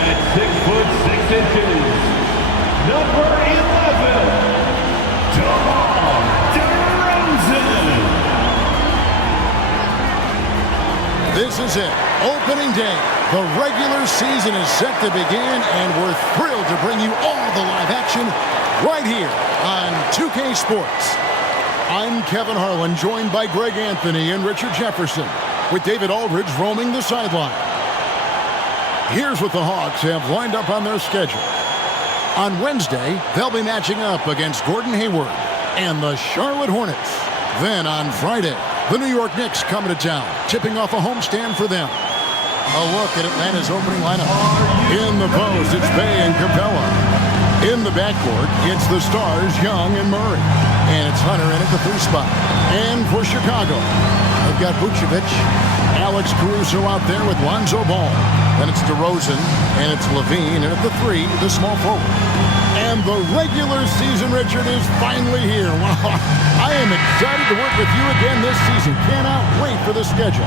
At 6'6", number 11, DeRozan. This is it. Opening day. The regular season is set to begin, and we're thrilled to bring you all the live action right here on 2K Sports. I'm Kevin Harlan, joined by Greg Anthony and Richard Jefferson, with David Aldridge roaming the sideline. Here's what the Hawks have lined up on their schedule. On Wednesday, they'll be matching up against Gordon Hayward and the Charlotte Hornets. Then on Friday, the New York Knicks coming to town, tipping off a homestand for them. A look at Atlanta's opening lineup. In the post, it's Bay and Capella. In the backcourt, it's the stars, Young and Murray. And it's Hunter in at the 3 spot. And for Chicago, they've got Vucevic, Alex Caruso out there with Lonzo Ball. Then it's DeRozan, and it's Levine, and at the 3, the small forward. And the regular season, Richard, is finally here. Wow, I am excited to work with you again this season. Cannot wait for the schedule.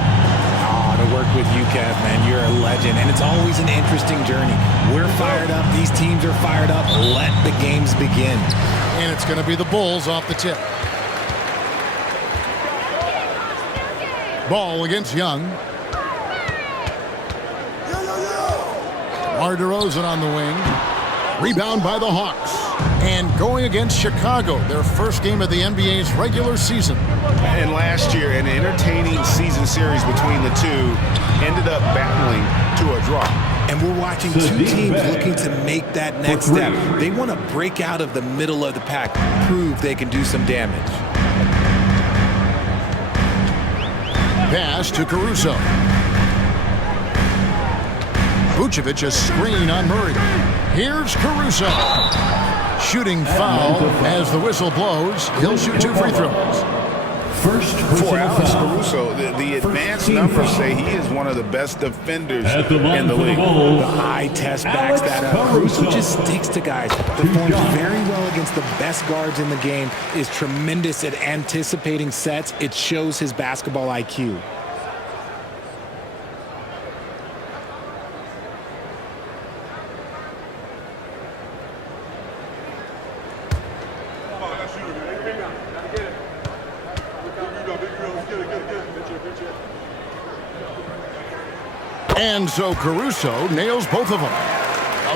To work with you, Kev, man. You're a legend, and it's always an interesting journey. We're fired up. These teams are fired up. Let the games begin. And it's going to be the Bulls off the tip. Ball against Young. DeRozan on the wing. Rebound by the Hawks. And going against Chicago, their first game of the NBA's regular season. And last year, an entertaining season series between the two ended up battling to a draw. And we're watching two teams looking to make that next step. They want to break out of the middle of the pack, prove they can do some damage. Pass to Caruso. Vucevic, a screen on Murray. Here's Caruso. Shooting foul as the whistle blows. He'll shoot 2 free throws. First For Alex foul. Caruso, the advanced numbers say he is one of the best defenders in the league. The eye test backs that up. Caruso just sticks to guys. Performs very well against the best guards in the game. Is tremendous at anticipating sets. It shows his basketball IQ. And so Caruso nails both of them.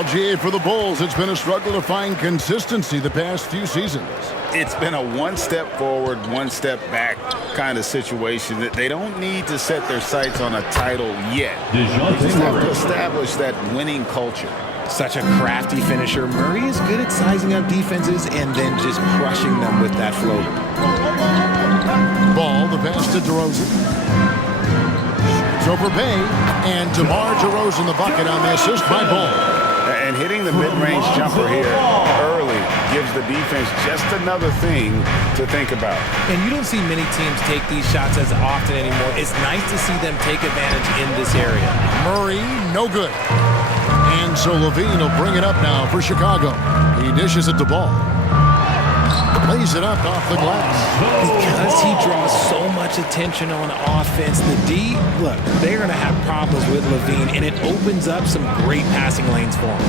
LGA for the Bulls, it's been a struggle to find consistency the past few seasons. It's been a one step forward, one step back kind of situation. That they don't need to set their sights on a title yet. They just have to establish that winning culture. Such a crafty finisher. Murray is good at sizing up defenses and then just crushing them with that floater. Ball, the pass to DeRozan. Over Bay, and DeMar DeRozan the bucket on the assist by Ball. And hitting the mid-range jumper here early gives the defense just another thing to think about. And you don't see many teams take these shots as often anymore. It's nice to see them take advantage in this area. Murray, no good. And so Levine will bring it up now for Chicago. He dishes it to Ball. Lays it up off the glass. Because he draws so much attention on offense, the D, look, they're going to have problems with Levine, and it opens up some great passing lanes for him.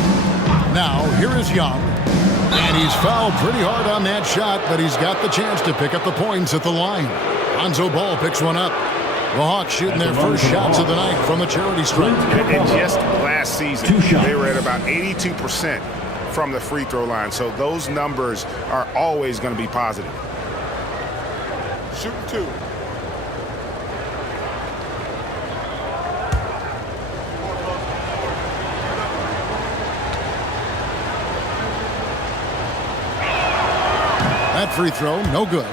Now, here is Young. And he's fouled pretty hard on that shot, but he's got the chance to pick up the points at the line. Lonzo Ball picks one up. The Hawks shooting their first shots of the night from the charity stripe. And just last season, they were at about 82% from the free throw line. So those numbers are always going to be positive. Shooting 2. That free throw, no good.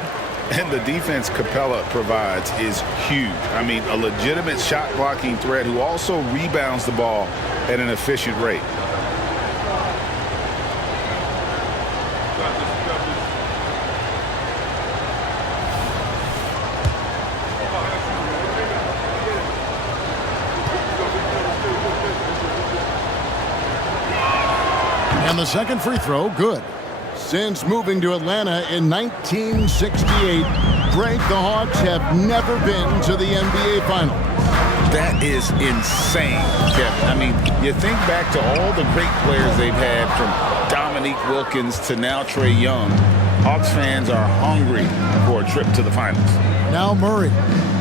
And the defense Capella provides is huge. I mean, a legitimate shot blocking threat who also rebounds the ball at an efficient rate. And the second free throw, good. Since moving to Atlanta in 1968, Greg, the Hawks have never been to the NBA Finals. That is insane, Kevin. I mean, you think back to all the great players they've had, from Dominique Wilkins to now Trae Young. Hawks fans are hungry for a trip to the finals. Now Murray,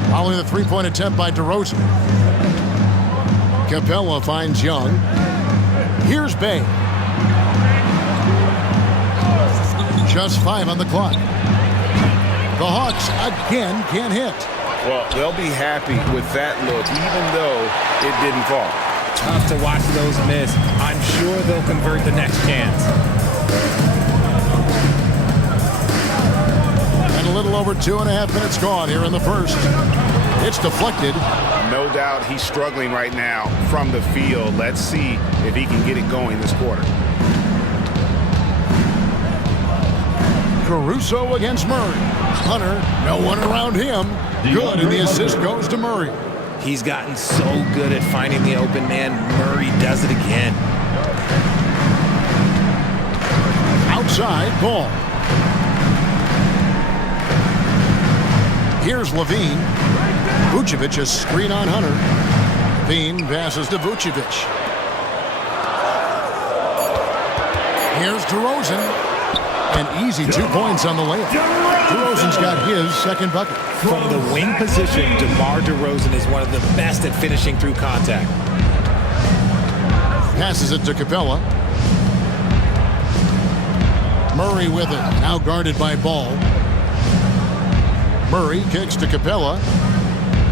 following the three-point attempt by DeRozan. Capella finds Young. Here's Bay. Just 5 on the clock. The Hawks again can't hit. Well, they'll be happy with that look, even though it didn't fall. Tough to watch those miss. I'm sure they'll convert the next chance. And a little over 2.5 minutes gone here in the first. It's deflected. No doubt he's struggling right now from the field. Let's see if he can get it going this quarter. Caruso against Murray. Hunter, no one around him. Good, and the assist goes to Murray. He's gotten so good at finding the open man. Murray does it again. Outside, ball. Here's Levine. Vucevic, a screen on Hunter. Levine passes to Vucevic. Here's DeRozan. An easy 2 points on the layup. DeRozan's got his second bucket. From the wing position, DeMar DeRozan is one of the best at finishing through contact. Passes it to Capella. Murray with it, now guarded by Ball. Murray kicks to Capella.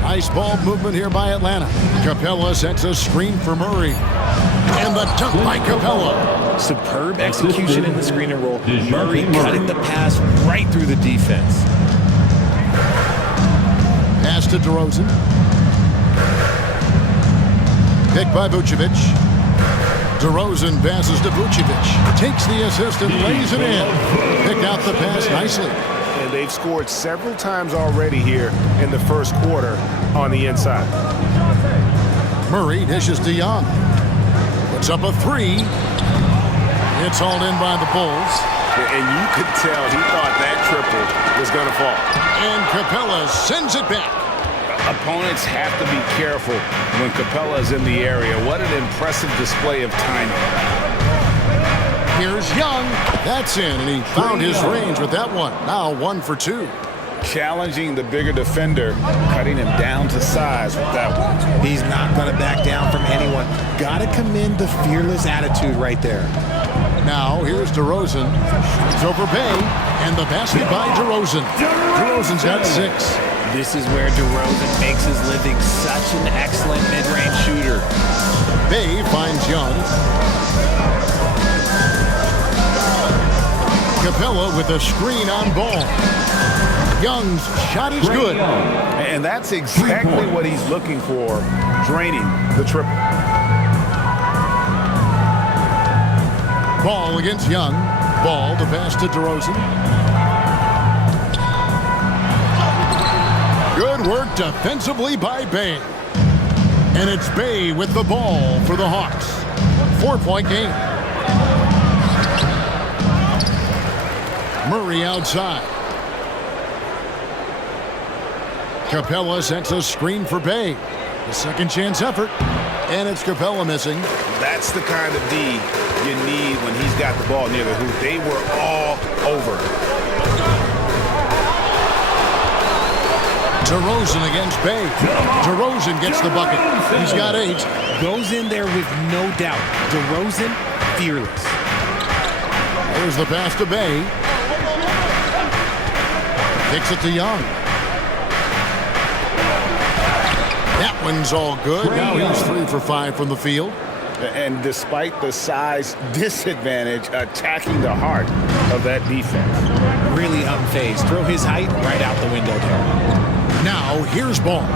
Nice ball movement here by Atlanta. Capella sets a screen for Murray. And the dunk by Capella. Superb execution in the screen and roll. Murray cutting the pass right through the defense. Pass to DeRozan. Picked by Vucevic. DeRozan passes to Vucevic. Takes the assist and lays it in. Picked out the pass nicely. And they've scored several times already here in the first quarter on the inside. Murray dishes to Young. Puts up a 3. It's hauled in by the Bulls. And you could tell he thought that triple was going to fall. And Capella sends it back. Opponents have to be careful when Capella is in the area. What an impressive display of timing. Here's Young. That's in, and he found his range with that one. Now 1 for 2. Challenging the bigger defender, cutting him down to size with that one. He's not going to back down from anyone. Got to commend the fearless attitude right there. Now here's DeRozan. It's over Bay, and the basket by DeRozan. DeRozan's got 6. This is where DeRozan makes his living. Such an excellent mid-range shooter. Bay finds Young. Capella with a screen on Ball. Young's shot is good. And that's exactly what he's looking for, draining the triple. Ball against Young. Ball to pass to DeRozan. Good work defensively by Bay. And it's Bay with the ball for the Hawks. 4-point game. Murray outside. Capella sets a screen for Bay. The second chance effort. And it's Capella missing. That's the kind of D you need when he's got the ball near the hoop. They were all over. DeRozan against Bay. DeRozan gets the bucket. He's got 8. Goes in there with no doubt. DeRozan, fearless. There's the pass to Bay. Kicks it to Young. That one's all good. Now he's 3 for 5 from the field. And despite the size disadvantage, attacking the heart of that defense. Really unfazed. Throw his height right out the window there. Now here's Ball.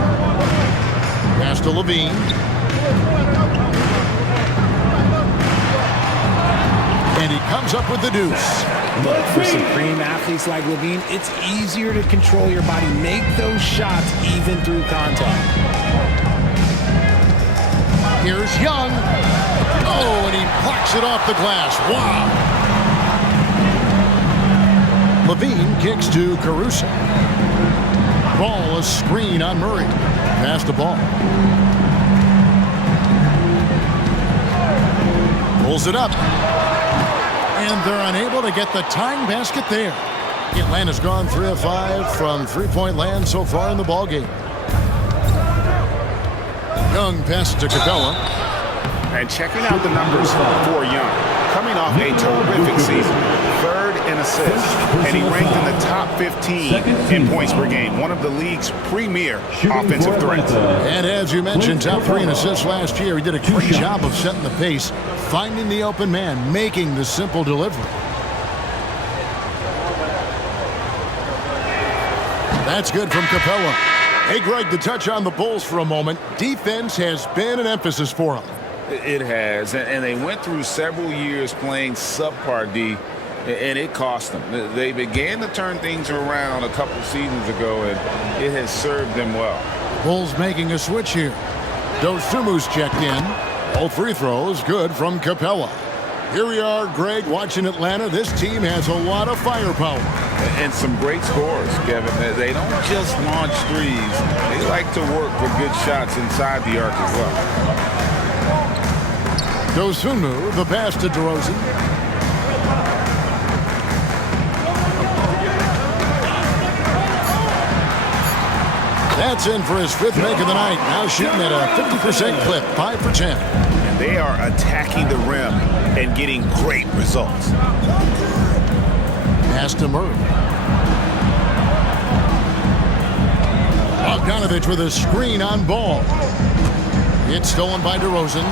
Pass to Levine. And he comes up with the deuce. Look, for supreme athletes like Levine, it's easier to control your body. Make those shots even through contact. Here's Young. Oh, and he plucks it off the glass. Wow. Levine kicks to Caruso. Ball, a screen on Murray. Pass the ball. Pulls it up. And they're unable to get the tying basket there. Atlanta's gone 3 of 5 from three-point land so far in the ballgame. Young passes to Capella. And checking out the numbers for Young. Coming off a terrific season. 3rd in assists. And he ranked in the top 15 in points per game. One of the league's premier offensive threats. And as you mentioned, top 3 in assists last year. He did a great job of setting the pace, finding the open man, making the simple delivery. That's good from Capella. Hey, Greg, to touch on the Bulls for a moment, defense has been an emphasis for them. It has, and they went through several years playing subpar D, and it cost them. They began to turn things around a couple seasons ago, and it has served them well. Bulls making a switch here. Dosumu's checked in. All free throws good from Capella. Here we are, Greg, watching Atlanta. This team has a lot of firepower. And some great scores, Kevin. They don't just launch threes. They like to work for good shots inside the arc as well. Dosunmu, the pass to DeRozan. That's in for his 5th make of the night. Now shooting at a 50% clip, 5 for 10. And they are attacking the rim and getting great results. Pass to Murray. Bogdanovich with a screen on Ball. It's stolen by DeRozan.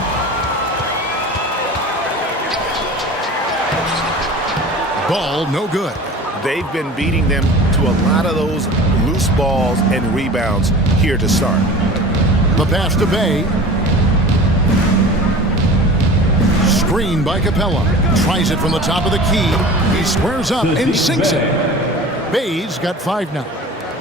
Ball, no good. They've been beating them to a lot of those loose balls and rebounds here to start. The pass to Bay. Screen by Capella. Tries it from the top of the key. He squares up and sinks it. Bay's got 5 now.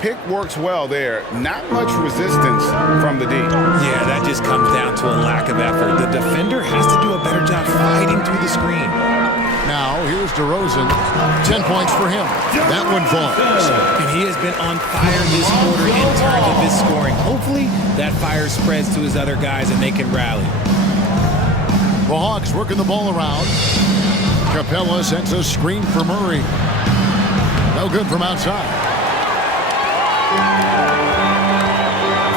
Pick works well there. Not much resistance from the D. Yeah, that just comes down to a lack of effort. The defender has to do a better job fighting through the screen. Now, here's DeRozan. 10 points for him. That one falls. And he has been on fire this quarter in terms of his scoring. Hopefully, that fire spreads to his other guys and they can rally. The Hawks working the ball around. Capella sends a screen for Murray. No good from outside.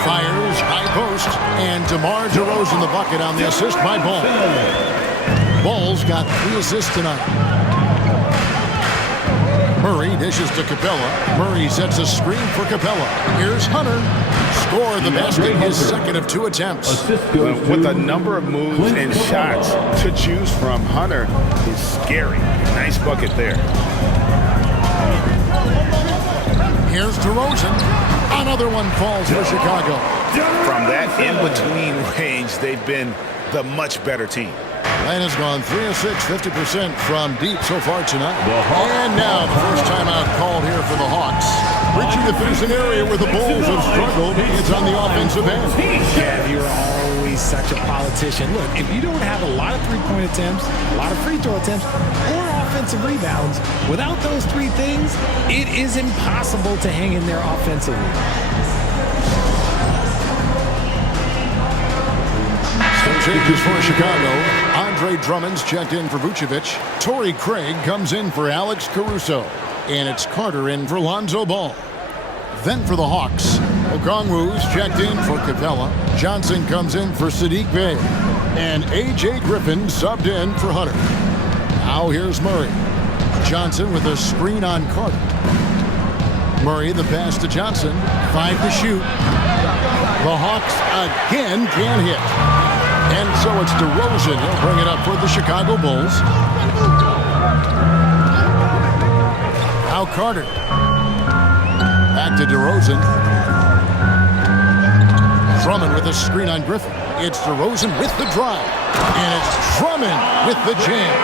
Fires, high post, and DeMar DeRozan the bucket on the assist by Ball. Ball's got 3 assists tonight. Murray dishes to Capella. Murray sets a screen for Capella. Here's Hunter. Scored the basket, his 2nd of 2 attempts. With a number of moves and shots to choose from, Hunter is scary. Nice bucket there. Here's DeRozan. Another one falls for Chicago. From that in-between range, they've been the much better team. Atlanta's gone 3 of 6, 50% from deep so far tonight. And now the first timeout called here for the Hawks. Reaching the finishing area where the Bulls have struggled. It's on the offensive end. Yeah, you're always such a politician. Look, if you don't have a lot of three-point attempts, a lot of free throw attempts, or offensive rebounds, without those 3 things, it is impossible to hang in there offensively. Changes for Chicago. Andre Drummond's checked in for Vucevic. Torrey Craig comes in for Alex Caruso. And it's Carter in for Lonzo Ball. Then for the Hawks, Okongwu's checked in for Capella. Johnson comes in for Sadiq Bey. And A.J. Griffin subbed in for Hunter. Now here's Murray. Johnson with a screen on Carter. Murray the pass to Johnson. 5 to shoot. The Hawks again can't hit. And so it's DeRozan. He'll bring it up for the Chicago Bulls. Now Carter. Back to DeRozan. Drummond with a screen on Griffin. It's DeRozan with the drive. And it's Drummond with the jam.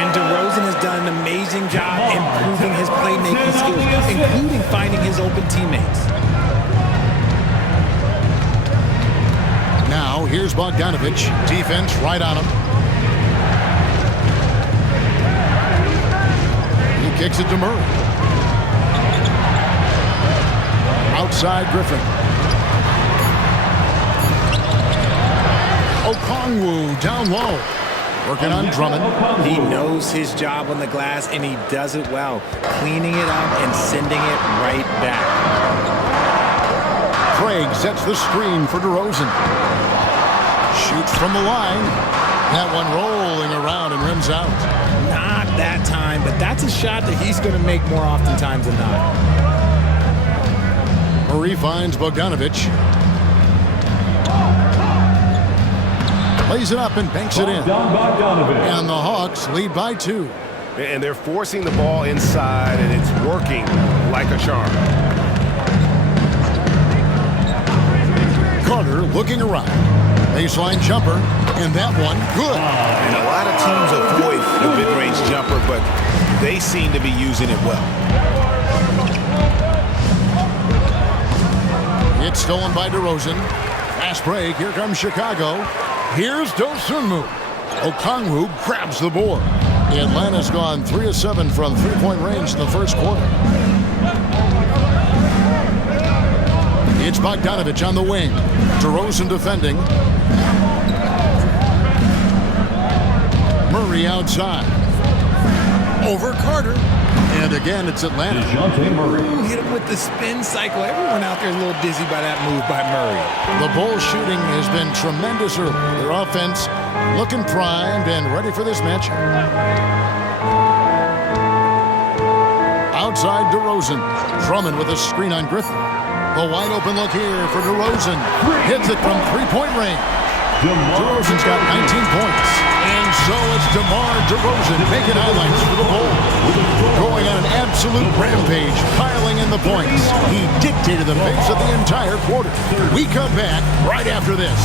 And DeRozan has done an amazing job improving his playmaking skills, including finding his open teammates. Now, here's Bogdanovich. Defense right on him. He kicks it to Murray. Outside Griffin. Okongwu down low. Working on Drummond. He knows his job on the glass, and he does it well, cleaning it up and sending it right back. Craig sets the screen for DeRozan. Shoots from the line. That one rolling around and rims out. Not that time, but that's a shot that he's going to make more oftentimes than not. Murray finds Bogdanovic. Lays it up and banks it in. And the Hawks lead by 2. And they're forcing the ball inside, and it's working like a charm. Carter looking around. Baseline jumper, and that one good. And a lot of teams avoid the mid-range jumper, but they seem to be using it well. It's stolen by DeRozan. Fast break. Here comes Chicago. Here's Dosunmu. Okongwu grabs the board. Atlanta's gone 3 of 7 from three-point range in the first quarter. It's Bogdanovic on the wing. DeRozan defending. Murray outside. Over Carter. And again, it's Atlanta. Ooh, hit him with the spin cycle. Everyone out there is a little dizzy by that move by Murray. The Bulls shooting has been tremendous early. Their offense looking primed and ready for this matchup. Outside DeRozan. Drummond with a screen on Griffin. The wide open look here for DeRozan. Hits it from three-point range. DeRozan's got 19 points. And so it's DeMar DeRozan making highlights for the Bulls. Going on an absolute rampage, piling in the points. He dictated the pace of the entire quarter. We come back right after this.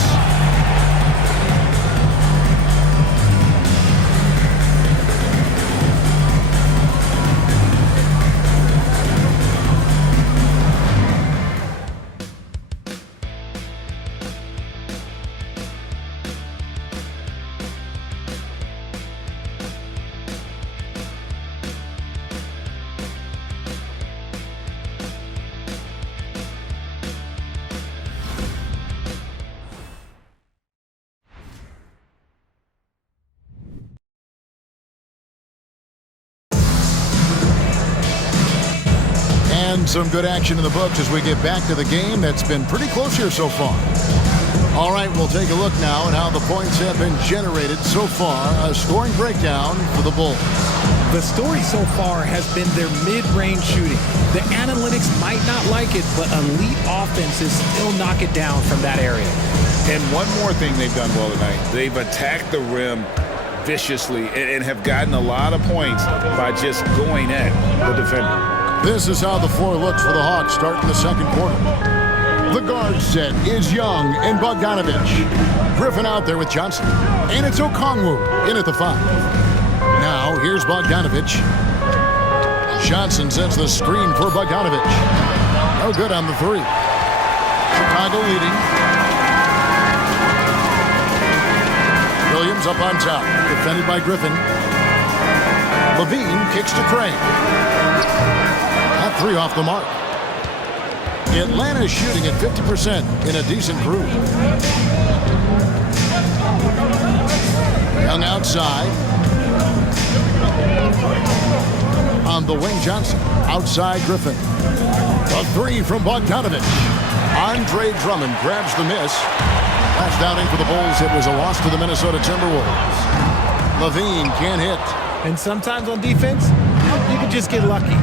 And some good action in the books as we get back to the game that's been pretty close here so far. All right, we'll take a look now at how the points have been generated so far. A scoring breakdown for the Bulls. The story so far has been their mid-range shooting. The analytics might not like it, but elite offenses still knock it down from that area. And one more thing they've done well tonight. They've attacked the rim viciously and have gotten a lot of points by just going at the defender. This is how the floor looks for the Hawks starting the second quarter. The guard set is Young and Bogdanovic. Griffin out there with Johnson. And it's Okongwu in at the 5. Now here's Bogdanovic. Johnson sets the screen for Bogdanovic. No good on the 3. Chicago leading. Williams up on top. Defended by Griffin. Levine kicks to Craig. That 3 off the mark. Atlanta shooting at 50% in a decent groove. Young outside. On the wing, Johnson. Outside, Griffin. A 3 from Bogdanovic. Andre Drummond grabs the miss. Last downing for the Bulls. It was a loss to the Minnesota Timberwolves. Levine can't hit. And sometimes on defense, you can just get lucky.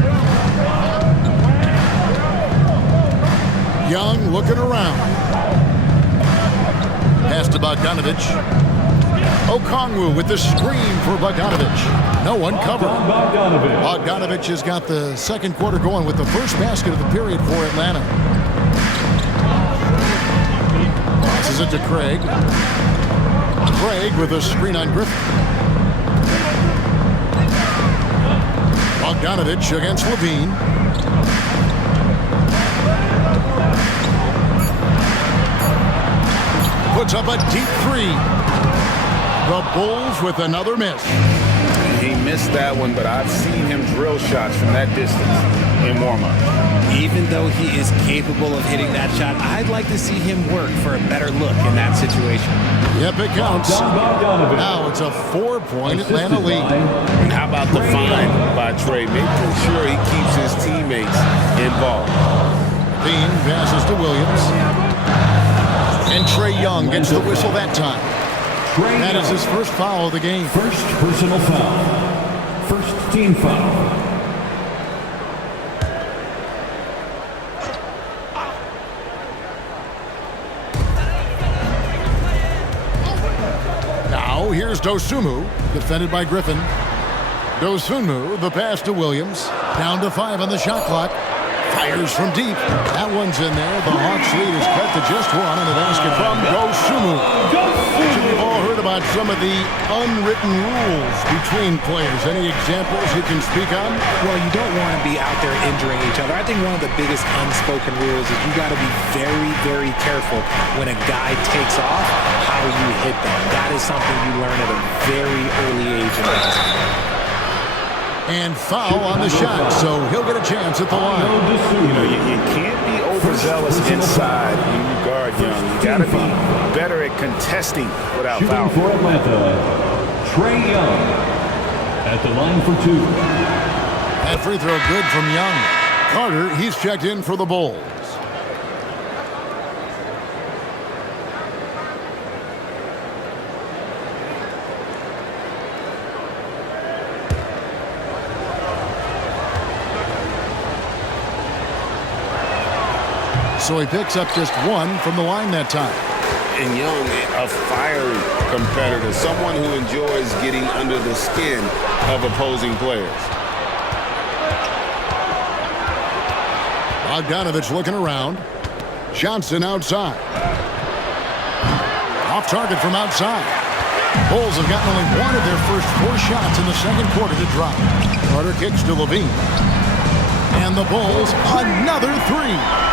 Young looking around. Pass to Bogdanovic. Okongwu with the screen for Bogdanovic. No one covered. Bogdanovic has got the second quarter going with the first basket of the period for Atlanta. Passes it to Craig. Craig with a screen on Griffin. Bogdanovic against Levine. Puts up a deep 3. The Bulls with another miss. He missed that one, but I've seen him drill shots from that distance in warm-up. Even though he is capable of hitting that shot, I'd like to see him work for a better look in that situation. Yep, it counts. Now it's a 4-point Atlanta lead. And how about the fine by Trey, making sure he keeps his teammates involved. Bean passes to Williams. And Trae Young gets the whistle that time. That is his first foul of the game. First personal foul. First team foul. Now here's Dosunmu, defended by Griffin. Dosunmu, the pass to Williams. Down to 5 on the shot clock. Fires from deep. That one's in there. The Hawks lead is cut to just 1 on the basket from Dosunmu. We've all heard about some of the unwritten rules between players. Any examples you can speak on? Well, you don't want to be out there injuring each other. I think one of the biggest unspoken rules is you got to be very, very careful when a guy takes off, how you hit them. That is something you learn at a very early age in basketball. And foul on the shot, so he'll get a chance at the line. You know, you can't be overzealous inside when you guard Young. You got to be better at contesting without Shooting foul. for Atlanta, Trae Young at the line for 2. That free throw good from Young. Carter, he's checked in for the Bulls. So he picks up just 1 from the line that time. And Young, a fiery competitor, someone who enjoys getting under the skin of opposing players. Bogdanovich looking around. Johnson outside. Off target from outside. Bulls have gotten only 1 of their first 4 shots in the second quarter to drop. Carter kicks to Levine. And the Bulls, another 3.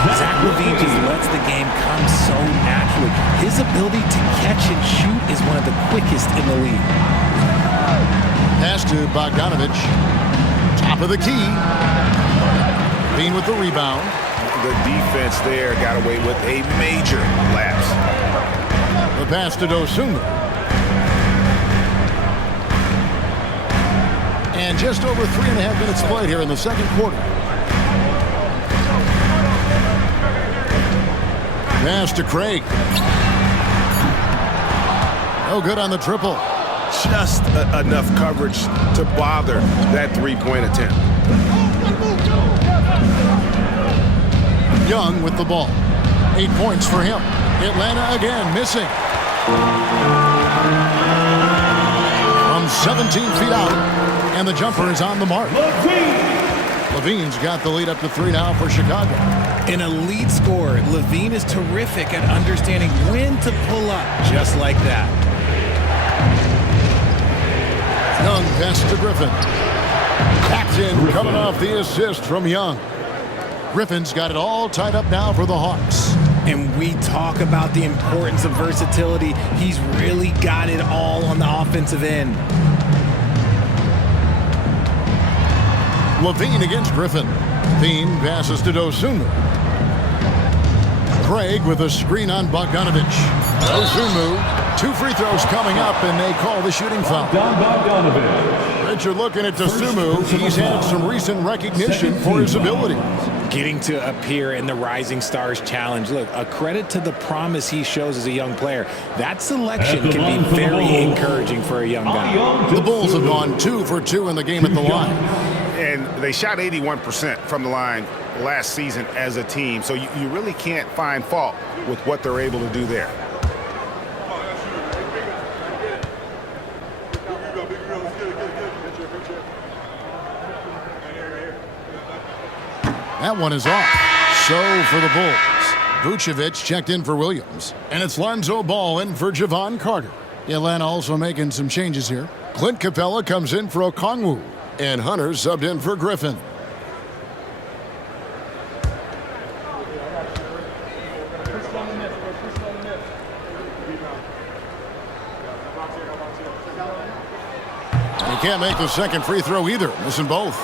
Zach LaVine just lets the game come so naturally. His ability to catch and shoot is one of the quickest in the league. Pass to Bogdanovich. Top of the key. Bean with the rebound. The defense there got away with a major lapse. The pass to Dosunmu. And just over 3.5 minutes played here in the second quarter. Pass to Craig. No good on the triple. Just enough coverage to bother that three-point attempt. Young with the ball. 8 points for him. Atlanta again missing. From 17 feet out. And the jumper is on the mark. Levine's got the lead up to 3 now for Chicago. An elite scorer, Levine is terrific at understanding when to pull up, just like that. Young pass to Griffin. Tapped in, coming off the assist from Young. Griffin's got it all tied up now for the Hawks. And we talk about the importance of versatility. He's really got it all on the offensive end. Levine against Griffin. Bean passes to Dosunmu. Craig with a screen on Bogdanovich. Dosunmu, 2 free throws coming up, and they call the shooting foul. Richard looking at Dosunmu. He's had some recent recognition for his ability. Getting to appear in the Rising Stars Challenge. Look, a credit to the promise he shows as a young player. That selection can be very encouraging for a young guy. The Bulls have gone 2 for 2 in the game at the line. And they shot 81% from the line last season as a team. So you really can't find fault with what they're able to do there. That one is off. So for the Bulls, Vucevic checked in for Williams. And it's Lonzo Ball in for Javon Carter. Atlanta also making some changes here. Clint Capella comes in for Okongwu. And Hunter subbed in for Griffin. He can't make the second free throw either, missing both.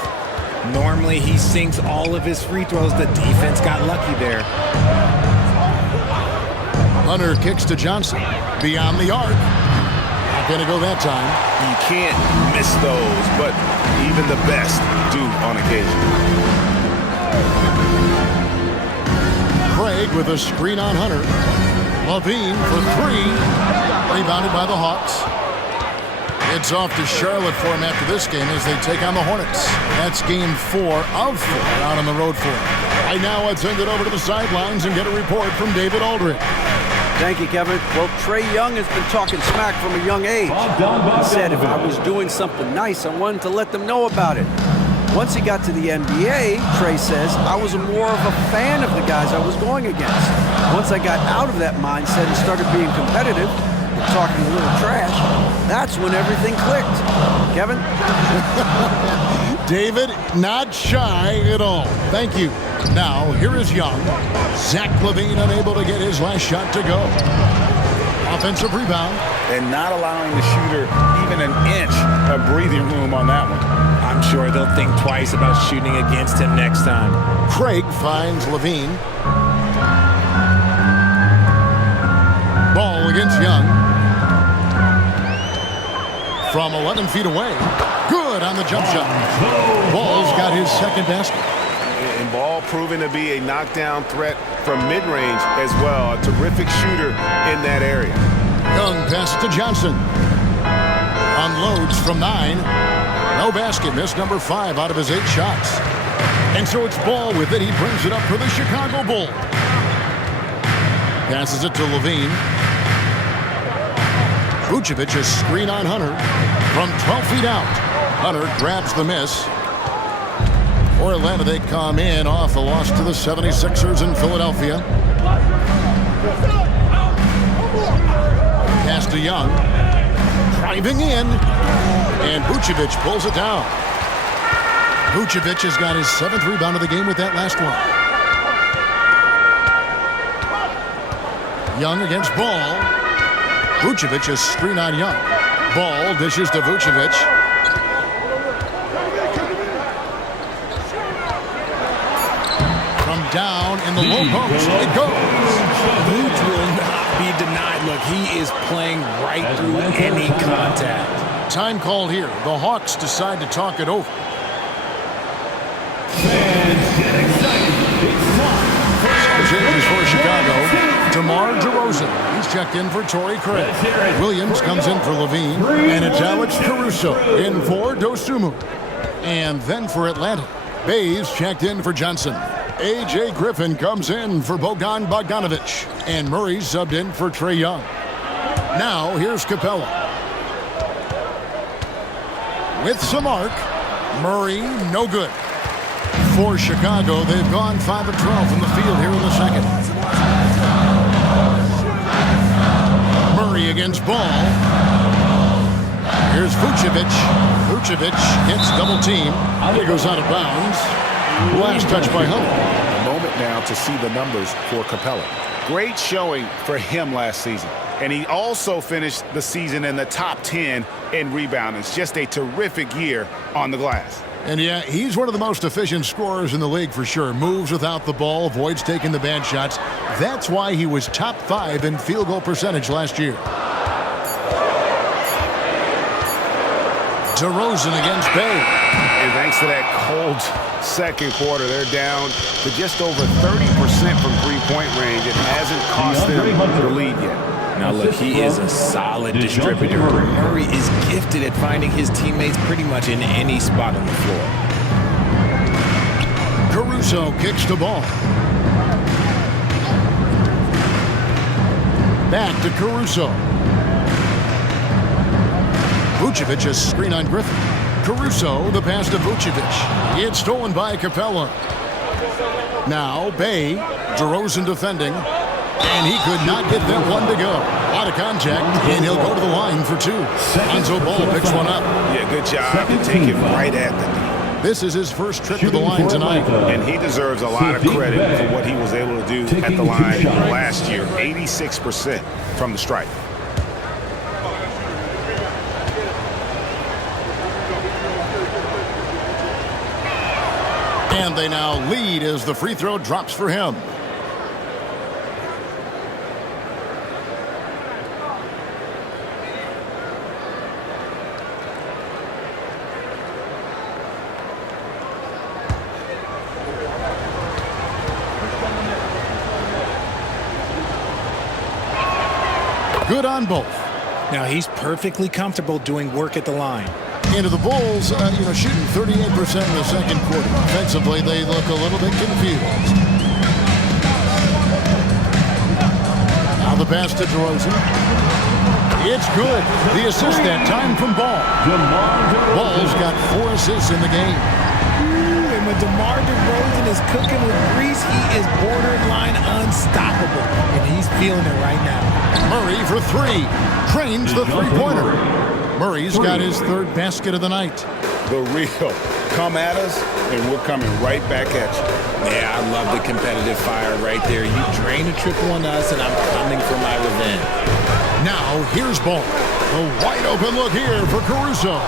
Normally he sinks all of his free throws. The defense got lucky there. Hunter kicks to Johnson. Beyond the arc. Not going to go that time. You can't miss those, but even the best do on occasion. Craig with a screen on Hunter. Levine for 3. Rebounded by the Hawks. It's off to Charlotte for him after this game as they take on the Hornets. That's game 4 of 4 out on the road for him. Right now, let's send it over to the sidelines and get a report from David Aldridge. Thank you, Kevin. Well, Trae Young has been talking smack from a young age. He said if I was doing something nice, I wanted to let them know about it. Once he got to the NBA, Trae says, I was more of a fan of the guys I was going against. Once I got out of that mindset and started being competitive, talking a little trash, that's when everything clicked. Kevin? David, not shy at all. Thank you. Now, here is Young. Zach LaVine unable to get his last shot to go. Offensive rebound. And not allowing the shooter even an inch of breathing room on that one. I'm sure they'll think twice about shooting against him next time. Craig finds LaVine. Ball against Young. From 11 feet away. Good on the jump shot. Ball's got his second basket. And Ball proving to be a knockdown threat from mid-range as well. A terrific shooter in that area. Young passes to Johnson. Unloads from 9. No basket. Missed number 5 out of his 8 shots. And so it's Ball with it. He brings it up for the Chicago Bulls. Passes it to LaVine. Vucevic a screen on Hunter from 12 feet out. Hunter grabs the miss. For Atlanta, they come in off a loss to the 76ers in Philadelphia. Pass to Young. Driving in. And Vucevic pulls it down. Vucevic has got his 7th rebound of the game with that last one. Young against Ball. Vucevic is screen on Young. Ball dishes to Vucevic. From down in the low post, it goes. Vooch will not be denied. Look, he is playing right through any contact. Time called here. The Hawks decide to talk it over. Fans get excited. It's time. Changes for Chicago. DeMar DeRozan. He's checked in for Torrey Craig. Williams comes in for LaVine. And it's Alex Caruso in for Dosunmu. And then for Atlanta, Bays checked in for Johnson. A.J. Griffin comes in for Bogdan Bogdanovic. And Murray subbed in for Trae Young. Now here's Capella. With some arc. Murray, no good. For Chicago, they've gone 5 of 12 from the field here in the second. Murray against Ball. Here's Vucevic. Vucevic hits double team. He goes out of bounds. Last touch by Hunter. A moment now to see the numbers for Capella. Great showing for him last season. And he also finished the season in the top 10 in rebounding. It's just a terrific year on the glass. And yeah, he's one of the most efficient scorers in the league for sure. Moves without the ball, avoids taking the bad shots. That's why he was top 5 in field goal percentage last year. DeRozan against Bay. And thanks to that cold second quarter, they're down to just over 30% from three-point range. It hasn't cost them the lead yet. Now look, he is a solid distributor. Murray is gifted at finding his teammates pretty much in any spot on the floor. Caruso kicks the ball. Back to Caruso. Vucevic a screen on Griffin. Caruso, the pass to Vucevic. It's stolen by Capella. Now Bay, DeRozan defending. And he could not get that one to go. Out of contact, and he'll go to the line for 2. Lonzo Ball picks one up. Yeah, good job to take it right at the knee. This is his first trip to the line tonight. And he deserves a lot of credit for what he was able to do at the line last year. 86% from the stripe. And they now lead as the free throw drops for him. Good on both. Now he's perfectly comfortable doing work at the line. Into the Bulls, shooting 38% in the second quarter. Offensively, they look a little bit confused. Now the pass to DeRozan. It's good. The assist that time from Ball. Ball's got 4 assists in the game. And when DeMar DeRozan is cooking with grease, he is borderline unstoppable. And he's feeling it right now. Murray for 3. Trains the three-pointer. Murray's got his 3rd basket of the night. The real. Come at us, and we're coming right back at you. Yeah, I love the competitive fire right there. You drain a triple on us, and I'm coming for my revenge. Now, here's Ball. A wide open look here for Caruso.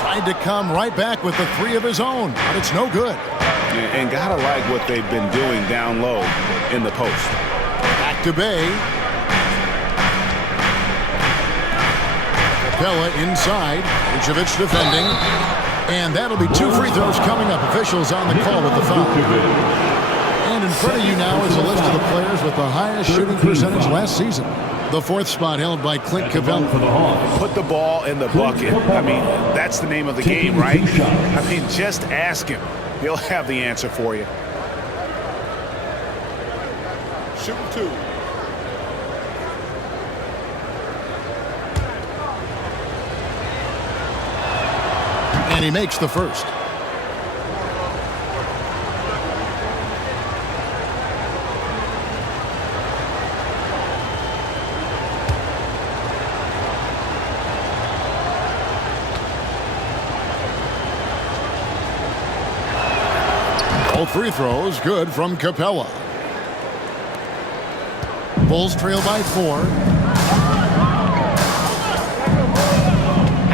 Tried to come right back with the 3 of his own, but it's no good. And gotta like what they've been doing down low in the post. Back to Bay. Capella inside. Vucevic defending. And that'll be 2 free throws coming up. Officials on the call with the foul. And in front of you now is a list of the players with the highest shooting percentage last season. The 4th spot held by Clint Capella. Put the ball in the bucket. I mean, that's the name of the game, right? I mean, just ask him. He'll have the answer for you. Shooting 2. And he makes the first. All free throws good from Capella. Bulls trail by 4.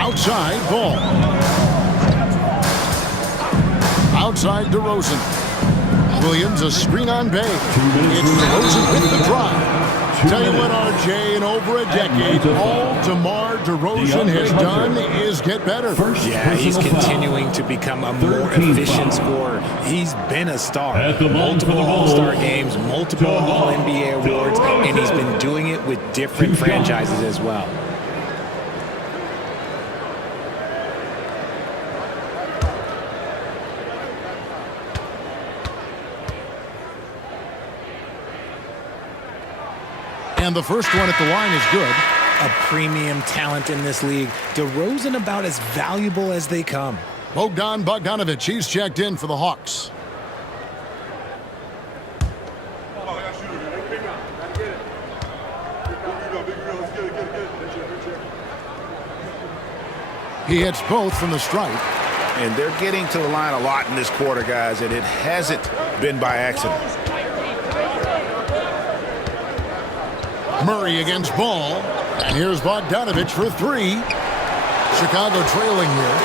Outside, Ball. Outside DeRozan. Williams a screen on Bay. It's DeRozan with the drive. Tell you what, RJ, in over a decade, all DeMar DeRozan has done is get better. Yeah, he's continuing to become a more efficient scorer. He's been a star. Multiple All-Star games, multiple All-NBA awards, and he's been doing it with different franchises as well. And the first one at the line is good. A premium talent in this league. DeRozan about as valuable as they come. Bogdan Bogdanovic, he's checked in for the Hawks. He hits both from the stripe. And they're getting to the line a lot in this quarter, guys, and it hasn't been by accident. Murray against Ball. And here's Bogdanovic for 3. Chicago trailing here.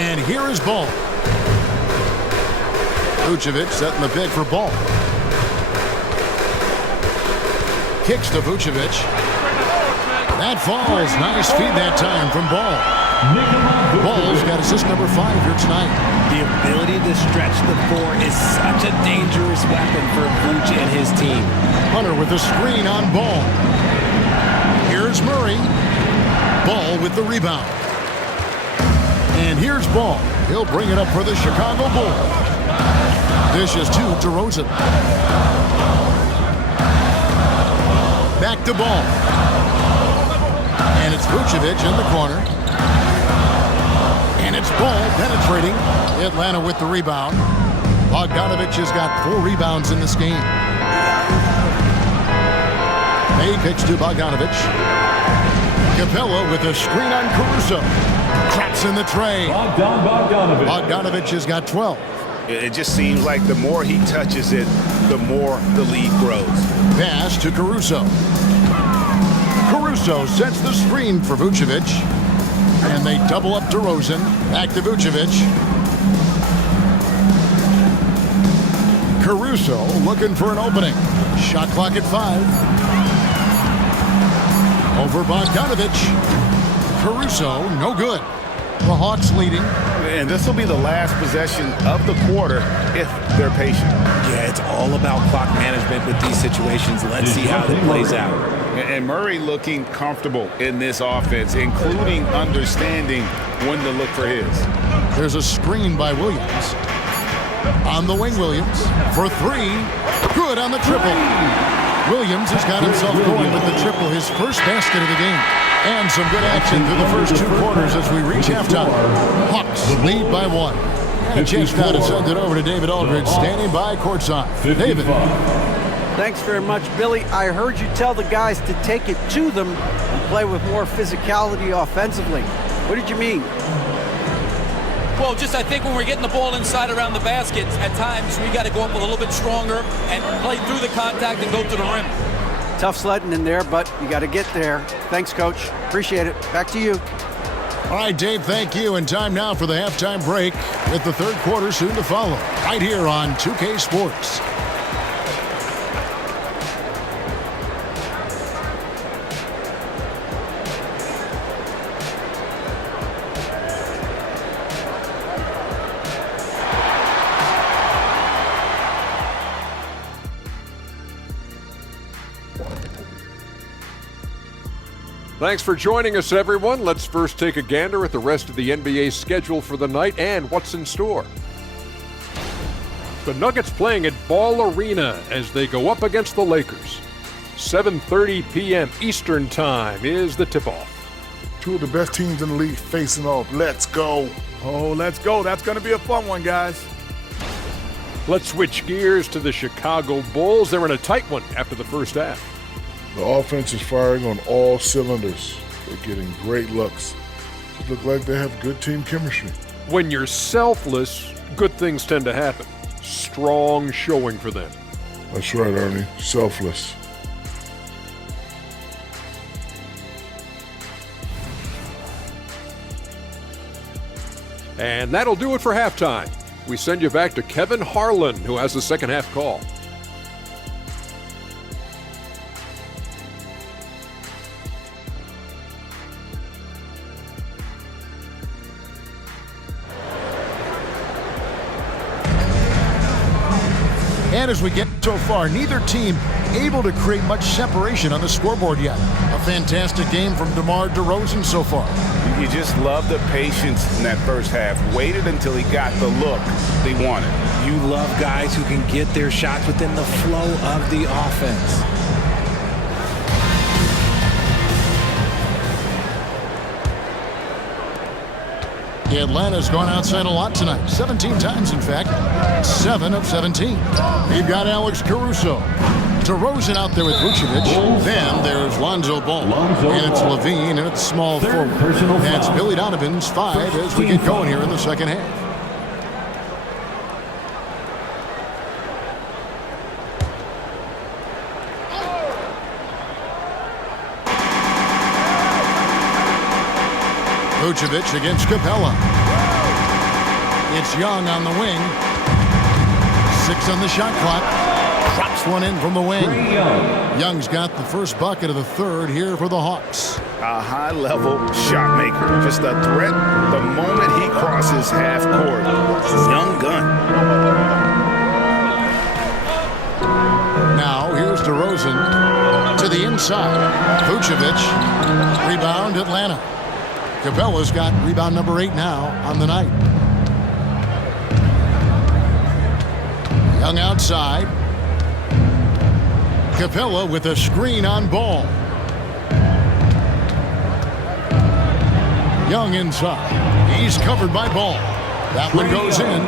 And here is Ball. Vucevic setting the pick for Ball. Kicks to Vucevic. That falls. Nice feed that time from Ball. Ball's got assist number 5 here tonight. The ability to stretch the 4 is such a dangerous weapon for Vuce and his team. Hunter with the screen on Ball. Here's Murray. Ball with the rebound. And here's Ball. He'll bring it up for the Chicago Bulls. Dishes to DeRozan. Back to Ball. And it's Vucevic in the corner. And it's Ball penetrating. Atlanta with the rebound. Bogdanovic has got 4 rebounds in this game. May pitch to Bogdanovic. Capella with a screen on Caruso. Traps in the tray. Bogdanovic has got 12. It just seems like the more he touches it, the more the lead grows. Pass to Caruso. Caruso sets the screen for Vucevic. And they double up DeRozan. Back to Vucevic. Caruso looking for an opening. Shot clock at 5. Over Bogdanovic. Caruso, no good. The Hawks leading. And this will be the last possession of the quarter if they're patient. Yeah, it's all about clock management with these situations. Let's see how it plays out. And Murray looking comfortable in this offense, including understanding when to look for his. There's a screen by Williams. On the wing, Williams for three. Good on the triple. Williams has got himself going with the triple, his first basket of the game. And some good action through the first 2 quarters as we reach halftime. Hawks lead by 1. And a chance now to send it over to David Aldridge, standing by courtside. David. Thanks very much, Billy. I heard you tell the guys to take it to them and play with more physicality offensively. What did you mean? Well, just I think when we're getting the ball inside around the basket, at times we got to go up a little bit stronger and play through the contact and go to the rim. Tough sledding in there, but you got to get there. Thanks, Coach. Appreciate it. Back to you. All right, Dave, thank you. And time now for the halftime break with the third quarter soon to follow. Right here on 2K Sports. Thanks for joining us, everyone. Let's first take a gander at the rest of the NBA schedule for the night and what's in store. The Nuggets playing at Ball Arena as they go up against the Lakers. 7:30 p.m. Eastern Time is the tip-off. 2 of the best teams in the league facing off. Let's go. Oh, let's go. That's going to be a fun one, guys. Let's switch gears to the Chicago Bulls. They're in a tight one after the first half. The offense is firing on all cylinders. They're getting great looks. It looks like they have good team chemistry. When you're selfless, good things tend to happen. Strong showing for them. That's right, Ernie. Selfless. And that'll do it for halftime. We send you back to Kevin Harlan, who has the second half call. And as we get so far, neither team able to create much separation on the scoreboard yet. A fantastic game from DeMar DeRozan so far. You just love the patience in that first half. Waited until he got the look they wanted. You love guys who can get their shots within the flow of the offense. Atlanta's gone outside a lot tonight. 17 times, in fact. 7 of 17. You've got Alex Caruso. DeRozan out there with Vucevic. Then there's Lonzo Ball. And it's Levine, and it's small forward. That's Billy Donovan's 5 as we get going here in the second half. Vucevic against Capella. It's Young on the wing. 6 on the shot clock. Drops one in from the wing. Young's got the first bucket of the third here for the Hawks. A high-level shot maker. Just a threat the moment he crosses half court. Young gun. Now here's DeRozan to the inside. Vucevic. Rebound Atlanta. Capella's got rebound number 8 now on the night. Young outside. Capella with a screen on Ball. Young inside. He's covered by Ball. That one goes in.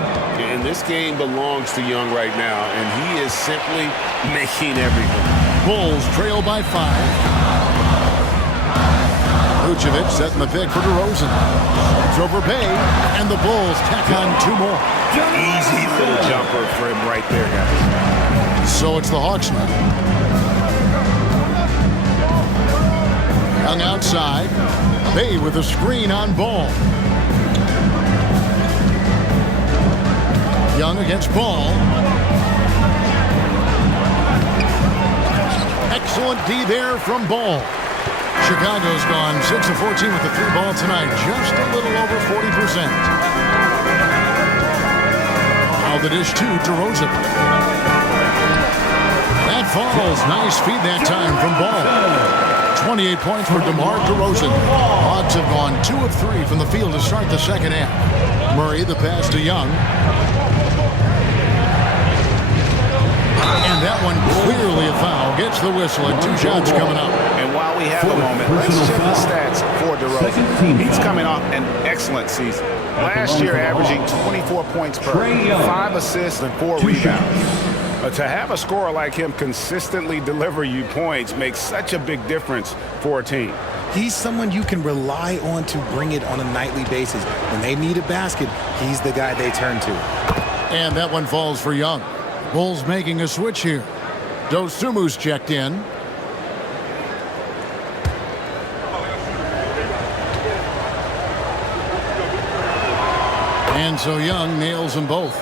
And this game belongs to Young right now, and he is simply making everything. Bulls trail by 5. Vucevic setting the pick for DeRozan. It's over Bay, and the Bulls tack on 2 more. Easy little jumper for him right there, guys. So it's the Hawks now. Young outside. Bay with a screen on Ball. Young against Ball. Excellent D there from Ball. Chicago's gone 6 of 14 with the 3 ball tonight, just a little over 40%. Now the dish to DeRozan. That falls. Nice feed that time from Ball. 28 points for DeMar DeRozan. Hawks have gone 2 of 3 from the field to start the second half. Murray, the pass to Young. And that one clearly a foul. Gets the whistle and 2 shots coming up. And while we have a moment, let's check the stats for DeRozan. He's coming off an excellent season. Last year averaging 24 points per, 5 assists and 4 rebounds. But to have a scorer like him consistently deliver you points makes such a big difference for a team. He's someone you can rely on to bring it on a nightly basis. When they need a basket, he's the guy they turn to. And that one falls for Young. Bulls making a switch here. Dosumu's checked in. And so Young nails them both.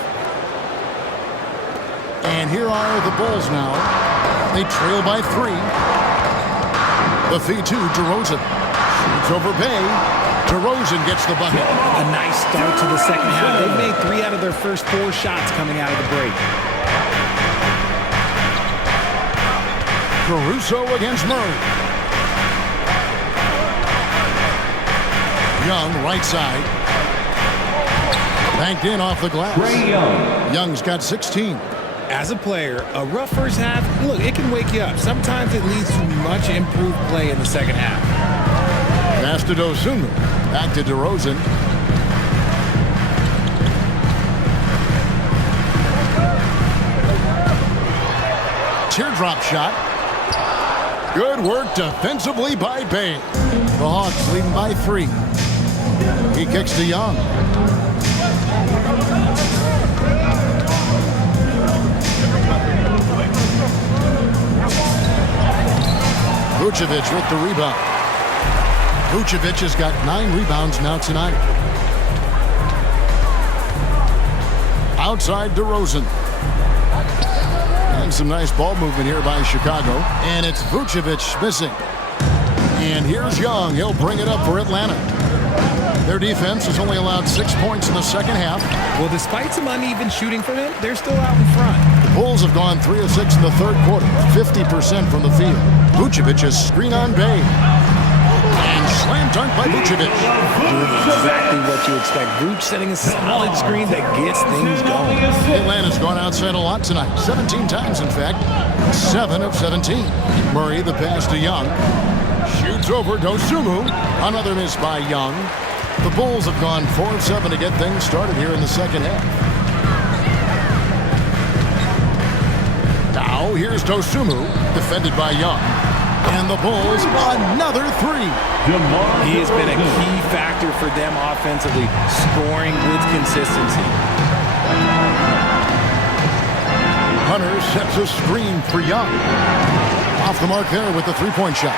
And here are the Bulls now. They trail by 3. The feed to DeRozan. Shoots over Bay. DeRozan gets the bucket. A nice start to the second half. They've made 3 out of their first 4 shots coming out of the break. Caruso against Murray. Young, right side. Banked in off the glass. Young's got 16. As a player, a rough first half, look, it can wake you up. Sometimes it leads to much improved play in the second half. Pass to Dosunmu. Back to DeRozan. Teardrop shot. Good work defensively by Bay. The Hawks leading by 3. He kicks to Young. Vucevic with the rebound. Vucevic has got 9 rebounds now tonight. Outside DeRozan. And some nice ball movement here by Chicago. And it's Vucevic missing. And here's Young. He'll bring it up for Atlanta. Their defense has only allowed 6 points in the second half. Well, despite some uneven shooting for them, they're still out in front. The Bulls have gone 3 of 6 in the third quarter, 50% from the field. Vucevic is screen on Bay. And slam dunk by Vucevic. Doing exactly what you expect. Vuce setting a solid screen that gets things going. Atlanta's gone outside a lot tonight. 17 times, in fact. 7 of 17. Murray, the pass to Young. Shoots over Dosunmu. Another miss by Young. The Bulls have gone 4 of 7 to get things started here in the second half. Now, here's Dosunmu, defended by Young. And the Bulls, another 3. He has been a key factor for them offensively, scoring with consistency. Hunter sets a screen for Young. Off the mark there with the 3-point shot.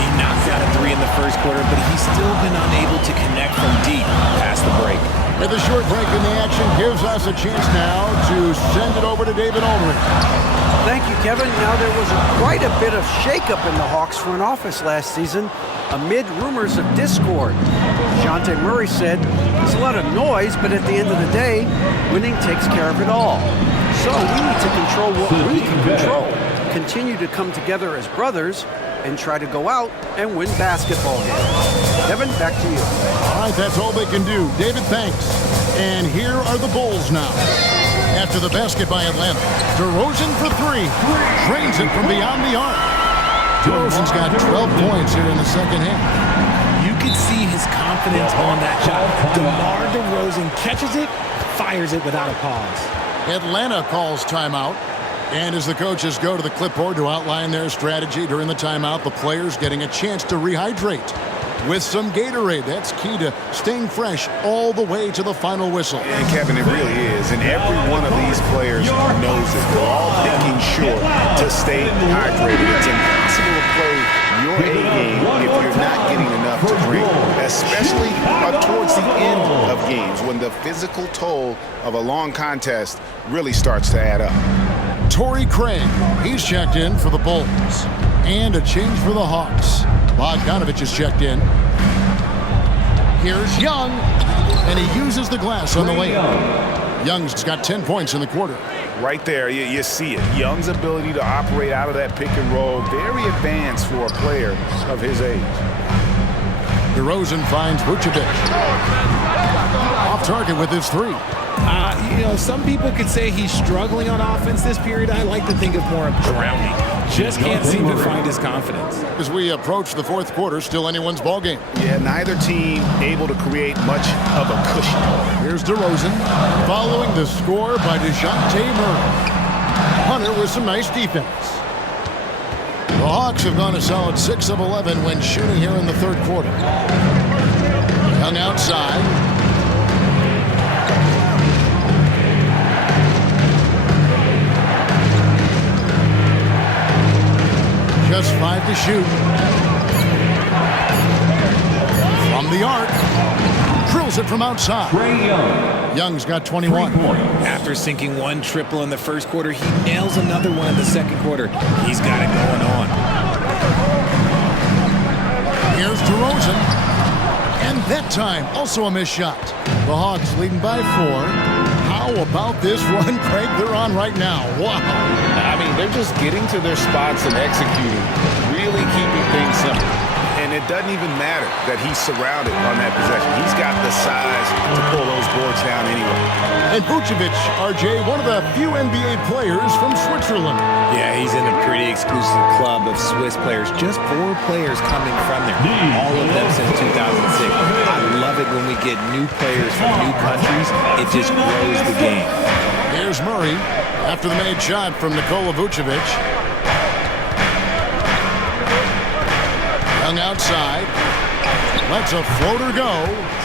He knocked out a 3 in the first quarter, but he's still been unable to connect from deep past the break. And the short break in the action gives us a chance now to send it over to David Aldridge. Thank you, Kevin. Now, there was quite a bit of shakeup in the Hawks front office last season amid rumors of discord. Dejounte Murray said, "There's a lot of noise, but at the end of the day, winning takes care of it all. So we need to control what we can control, continue to come together as brothers, and try to go out and win basketball games." Kevin, back to you. All right, that's all they can do. David, thanks. And here are the Bulls now. After the basket by Atlanta, DeRozan for 3. Drains it from beyond the arc. DeRozan's got 12 points here in the second half. You could see his confidence on that shot. DeMar DeRozan catches it, fires it without a pause. Atlanta calls timeout. And as the coaches go to the clipboard to outline their strategy during the timeout, the players getting a chance to rehydrate with some Gatorade. That's key to staying fresh all the way to the final whistle. And Kevin, it really is. And every one of these players knows it. They're all making sure to stay hydrated. It's impossible to play your A game if you're not getting enough to drink, especially towards the end of games when the physical toll of a long contest really starts to add up. Torrey Craig, he's checked in for the Bulls. And a change for the Hawks. Bogdanovich is checked in. Here's Young, and he uses the glass on the layup. Young's got 10 points in the quarter. Right there, you see it. Young's ability to operate out of that pick and roll, very advanced for a player of his age. DeRozan finds Vucevic. Off target with his three. Some people could say he's struggling on offense this period. I like to think of more of drowning. Just can't seem to find his confidence. As we approach the fourth quarter, still anyone's ball game. Yeah, neither team able to create much of a cushion. Here's DeRozan following the score by DeJounte Murray. Hunter with some nice defense. The Hawks have gone a solid 6 of 11 when shooting here in the third quarter. Young outside. Just 5 to shoot. From the arc. Drills it from outside. Trae Young. Young's got 21. After sinking one triple in the first quarter, he nails another one in the second quarter. He's got it going on. Here's DeRozan. And that time, also a missed shot. The Hawks leading by 4. How about this run, Craig, they're on right now? Wow. I mean, they're just getting to their spots and executing, really keeping things simple. And it doesn't even matter that he's surrounded on that possession. He's got the size to pull those boards down anyway. And Vucevic, RJ, one of the few NBA players from Switzerland. Yeah, he's in a pretty exclusive club of Swiss players. Just 4 players coming from there. All of them since 2006. I love it when we get new players from new countries. It just grows the game. Here's Murray after the made shot from Nikola Vucevic. Young outside. Lets a floater go.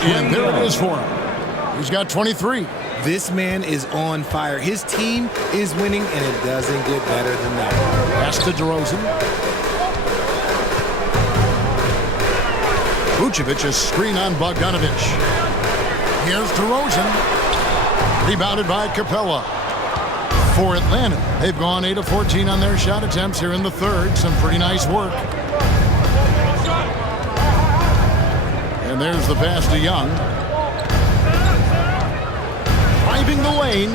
And there it is for him. He's got 23. This man is on fire. His team is winning, and it doesn't get better than that. Pass to DeRozan. Vucevic a screen on Bogdanovic. Here's DeRozan. Rebounded by Capella. For Atlanta, they've gone 8 of 14 on their shot attempts here in the third. Some pretty nice work. And there's the pass to Young. Driving the lane.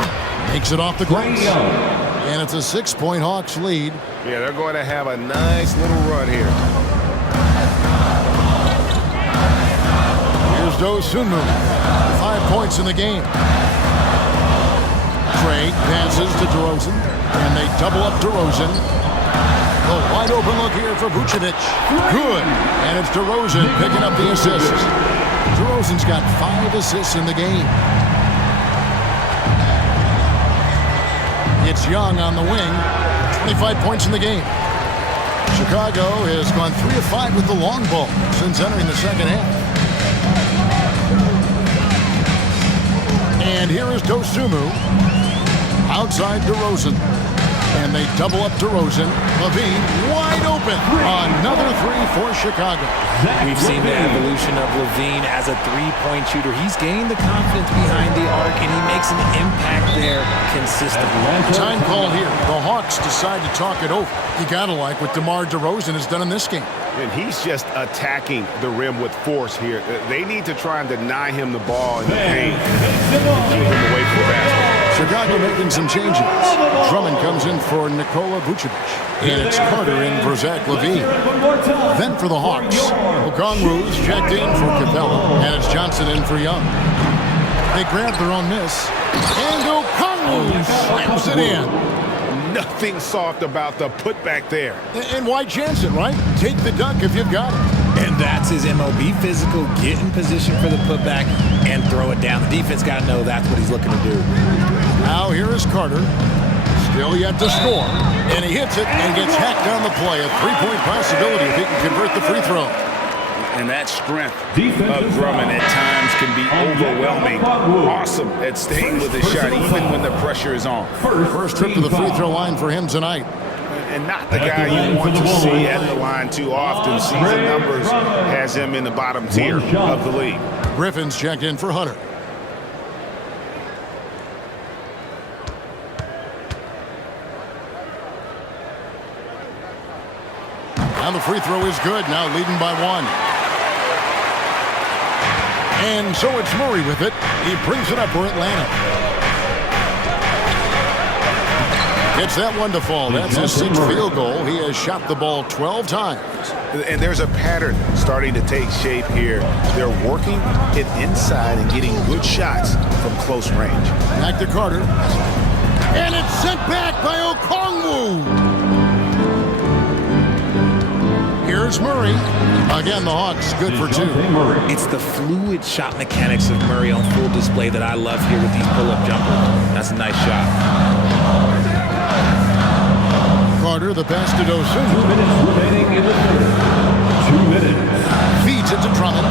Makes it off the glass. And it's a 6-point Hawks lead. Yeah, they're going to have a nice little run here. Here's Dosunmu. 5 points in the game. Trae passes to DeRozan. And they double up DeRozan. A wide open look here for Vucevic. Good. And it's DeRozan picking up the assist. DeRozan's got 5 assists in the game. It's Young on the wing. 25 points in the game. Chicago has gone 3 of 5 with the long ball since entering the second half. And here is Dosunmu. Outside DeRozan. And they double up DeRozan. Levine wide open. Another 3 for Chicago. We've seen the evolution of Levine as a three-point shooter. He's gained the confidence behind the arc, and he makes an impact there consistently. Time call here. The Hawks decide to talk it over. You gotta like what DeMar DeRozan has done in this game. And he's just attacking the rim with force here. They need to try and deny him the ball in the paint and keep him away from the basket. Chicago making some changes. Drummond comes in for Nikola Vucevic. And it's Carter in for Zach LaVine. Then for the Hawks, Okongwu's checked in for Capella. And it's Johnson in for Young. They grab their own miss. And Okongwu slams it in. Nothing soft about the putback there. And why chance it, right? Take the dunk if you've got it. And that's his MO. Be physical, get in position for the putback, and throw it down. The defense got to know that's what he's looking to do. Now here is Carter. Still yet to score. And he hits it and gets hacked on the play. A 3-point possibility if he can convert the free throw. And that strength of Drummond at times can be overwhelming. Awesome at staying with his shot even when the pressure is on. First trip to the free throw line for him tonight. And not the guy you want to see at the line too often. Season numbers has him in the bottom tier of the league. Griffin's checked in for Hunter. Now the free throw is good. Now leading by 1. And so it's Murray with it. He brings it up for Atlanta. Gets that one to fall. That's his 6th field goal. He has shot the ball 12 times. And there's a pattern starting to take shape here. They're working it inside and getting good shots from close range. Back to Carter. And it's sent back by Okongwu. Here's Murray. Again, the Hawks good for 2. It's the fluid shot mechanics of Murray on full display that I love here with these pull-up jumpers. That's a nice shot. Carter, the pass to Dosunmu. 2 minutes remaining in the third. 2 minutes. Feeds it to Drummond.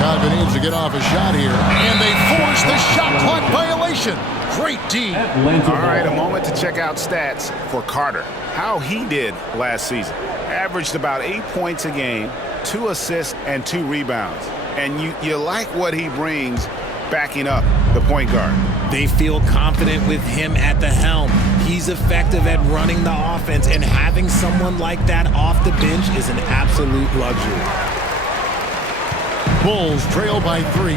Cobb needs to get off a shot here. And they force the shot clock violation. Great D. All right, a moment to check out stats for Carter. How he did last season. Averaged about 8 points a game, 2 assists, and 2 rebounds. And you like what he brings backing up the point guard. They feel confident with him at the helm. He's effective at running the offense, and having someone like that off the bench is an absolute luxury. Bulls trail by 3.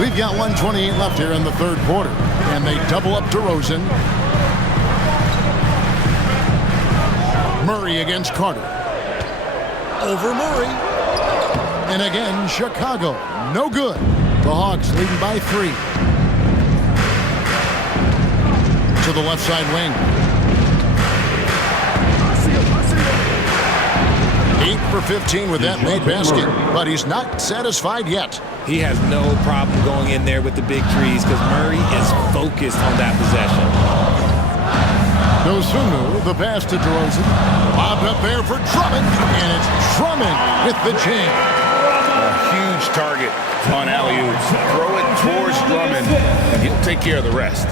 We've got 1:28 left here in the third quarter. And they double up DeRozan. Murray against Carter. Over Murray. And again, Chicago. No good. The Hawks leading by 3. To the left side wing. 8 for 15 with that made basket. But he's not satisfied yet. He has no problem going in there with the big trees because Murray is focused on that possession. Dosunmu, the pass to DeRozan. Bobbed up there for Drummond. And it's Drummond with the jam. A huge target on alley-oops. Throw it towards Drummond, and he'll take care of the rest.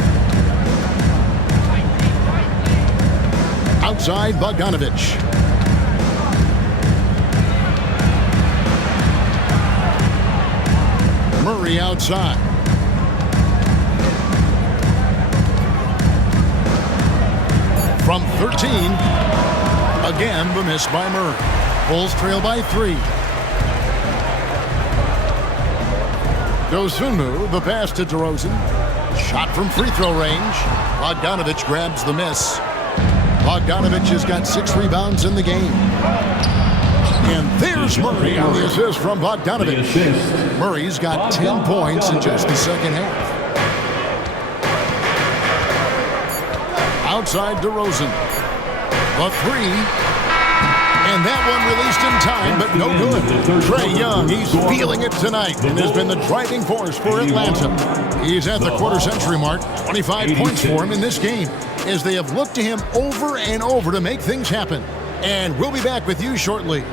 Outside, Bogdanovich. Murray outside. From 13. Again, the miss by Murray. Bulls trail by 3. Dosunmu, the pass to DeRozan. Shot from free throw range. Bogdanovich grabs the miss. Bogdanovich has got 6 rebounds in the game. And there's Murray on the assist from Bogdanovich. Murray's got 10 points in just the second half. Outside DeRozan. The 3. And that one released in time, but no good. Trae Young, he's feeling it tonight and has been the driving force for Atlanta. He's at the quarter-century mark. 25 points for him in this game as they have looked to him over and over to make things happen. And we'll be back with you shortly.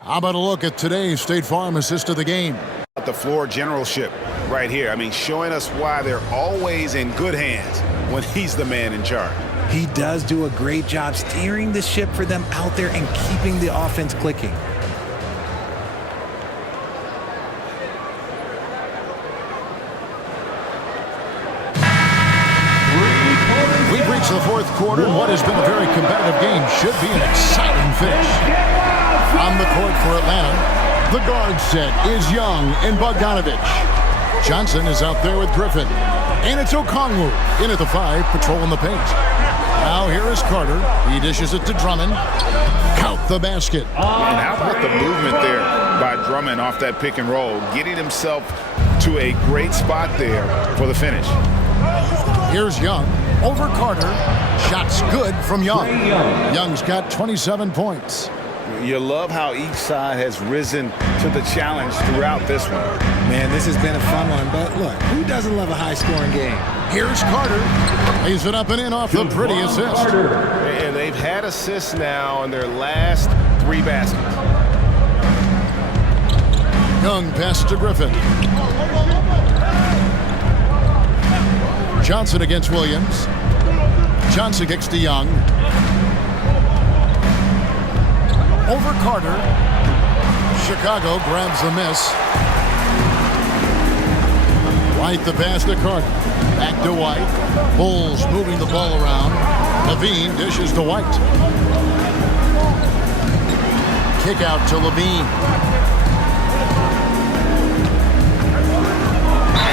How about a look at today's State Farm assist of the game? The floor generalship right here. I mean, showing us why they're always in good hands when he's the man in charge. He does do a great job steering the ship for them out there and keeping the offense clicking. We've reached the fourth quarter, and what has been a very competitive game should be an exciting finish. On the court for Atlanta, the guard set is Young and Bogdanovich. Johnson is out there with Griffin. And it's Okongwu in at the 5, patrolling the paint. Now here is Carter. He dishes it to Drummond. Count the basket. And how about the movement there by Drummond off that pick and roll, getting himself to a great spot there for the finish. Here's Young over Carter. Shots good from Young. Young's got 27 points. You love how each side has risen to the challenge throughout this one. Man, this has been a fun one, but look, who doesn't love a high-scoring game? Here's Carter. Lays it up and in off the pretty assist. And they've had assists now in their last 3 baskets. Young pass to Griffin. Johnson against Williams. Johnson kicks to Young. Over Carter. Chicago grabs the miss. White the pass to Carter. Back to White. Bulls moving the ball around. Levine dishes to White. Kick out to Levine.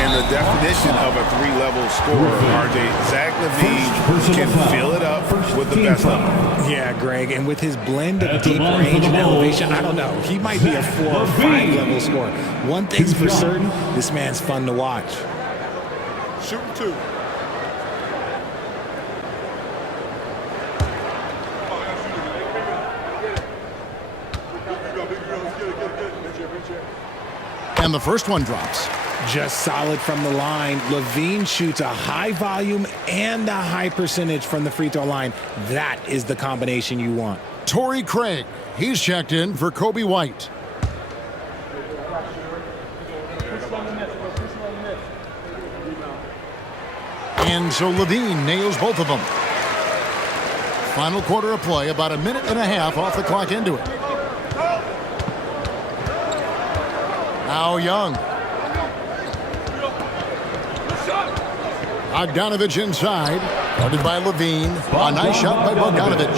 And the definition of a 3-level scorer, RJ, Zach Levine can fill it up with the best of them. Yeah, Greg, and with his blend of deep range and elevation, I don't know. He might be a 4 or 5 level scorer. One thing's for certain, this man's fun to watch. Shooting 2. And the first one drops. Just solid from the line. Levine shoots a high volume and a high percentage from the free throw line. That is the combination you want. Torrey Craig. He's checked in for Kobe White. And so Levine nails both of them. Final quarter of play, about a minute and a half off the clock into it. Now Young. Bogdanovich inside. Guarded by Levine. A nice shot by Bogdanovich.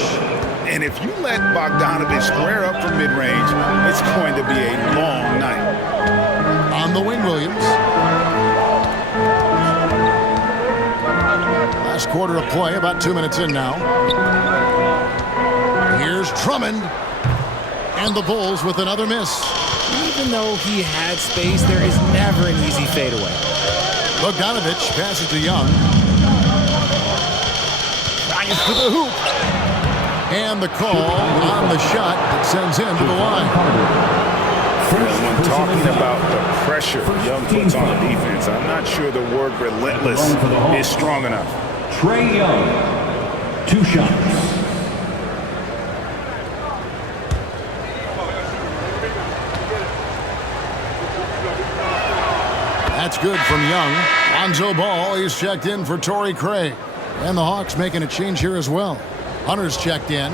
And if you let Bogdanovich square up from mid-range, it's going to be a long night. On the wing, Williams. Last quarter of play, about 2 minutes in now. Here's Drummond. And the Bulls with another miss. Even though he had space, there is never an easy fadeaway. Bogdanovich passes to Young. Drives to the hoop. And the call on the shot that sends him to the line. When talking about the pressure Young puts on the defense, I'm not sure the word relentless is strong enough. Trae Young, 2 shots. That's good from Young. Lonzo Ball, he's checked in for Torrey Craig. And the Hawks making a change here as well. Hunter's checked in.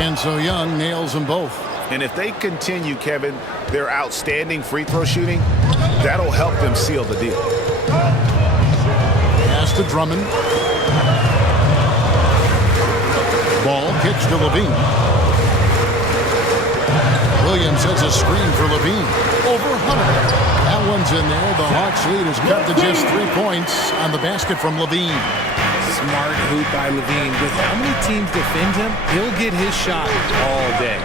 And so Young nails them both. And if they continue, Kevin, their outstanding free throw shooting, that'll help them seal the deal. Pass to Drummond. Ball kicks to Levine. Williams has a screen for Levine. Over Hunter. That one's in there. The Hawks lead is cut to just 3 points on the basket from Levine. Smart hoop by Levine. With how many teams defend him, he'll get his shot all day.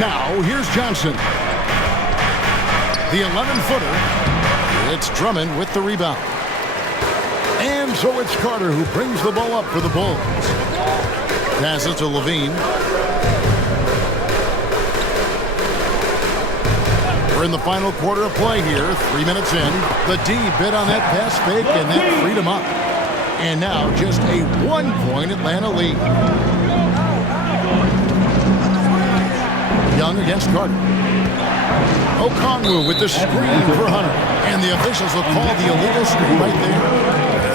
Now, here's Johnson. The 11-footer. It's Drummond with the rebound. And so it's Carter who brings the ball up for the Bulls. Passes to Levine. We're in the final quarter of play here. 3 minutes in. The D bit on that pass fake, and that freed him up. And now just a 1-point Atlanta lead. Young against Carter. Okongwu with the screen for Hunter. And the officials will call the illegal screen right there.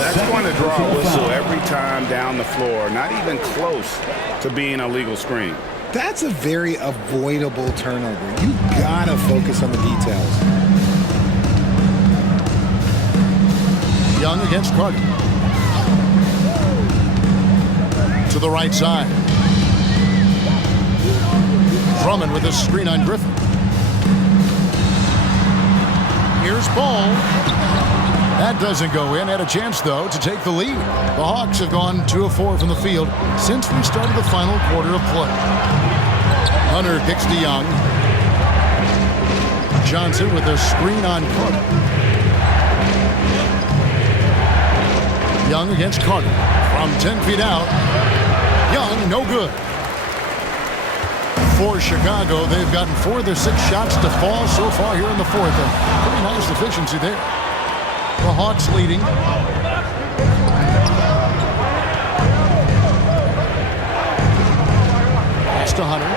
That's going to draw a whistle every time down the floor. Not even close to being a legal screen. That's a very avoidable turnover. You gotta focus on the details. Young against Carter. To the right side. Drummond with a screen on Griffin. Here's Ball. That doesn't go in. Had a chance, though, to take the lead. The Hawks have gone 2 of 4 from the field since we started the final quarter of play. Hunter kicks to Young. Johnson with a screen on Carter. Young against Carter. From 10 feet out. Young no good. For Chicago, they've gotten 4 of their 6 shots to fall so far here in the 4th. A pretty nice efficiency there. The Hawks leading. Pass to Hunter.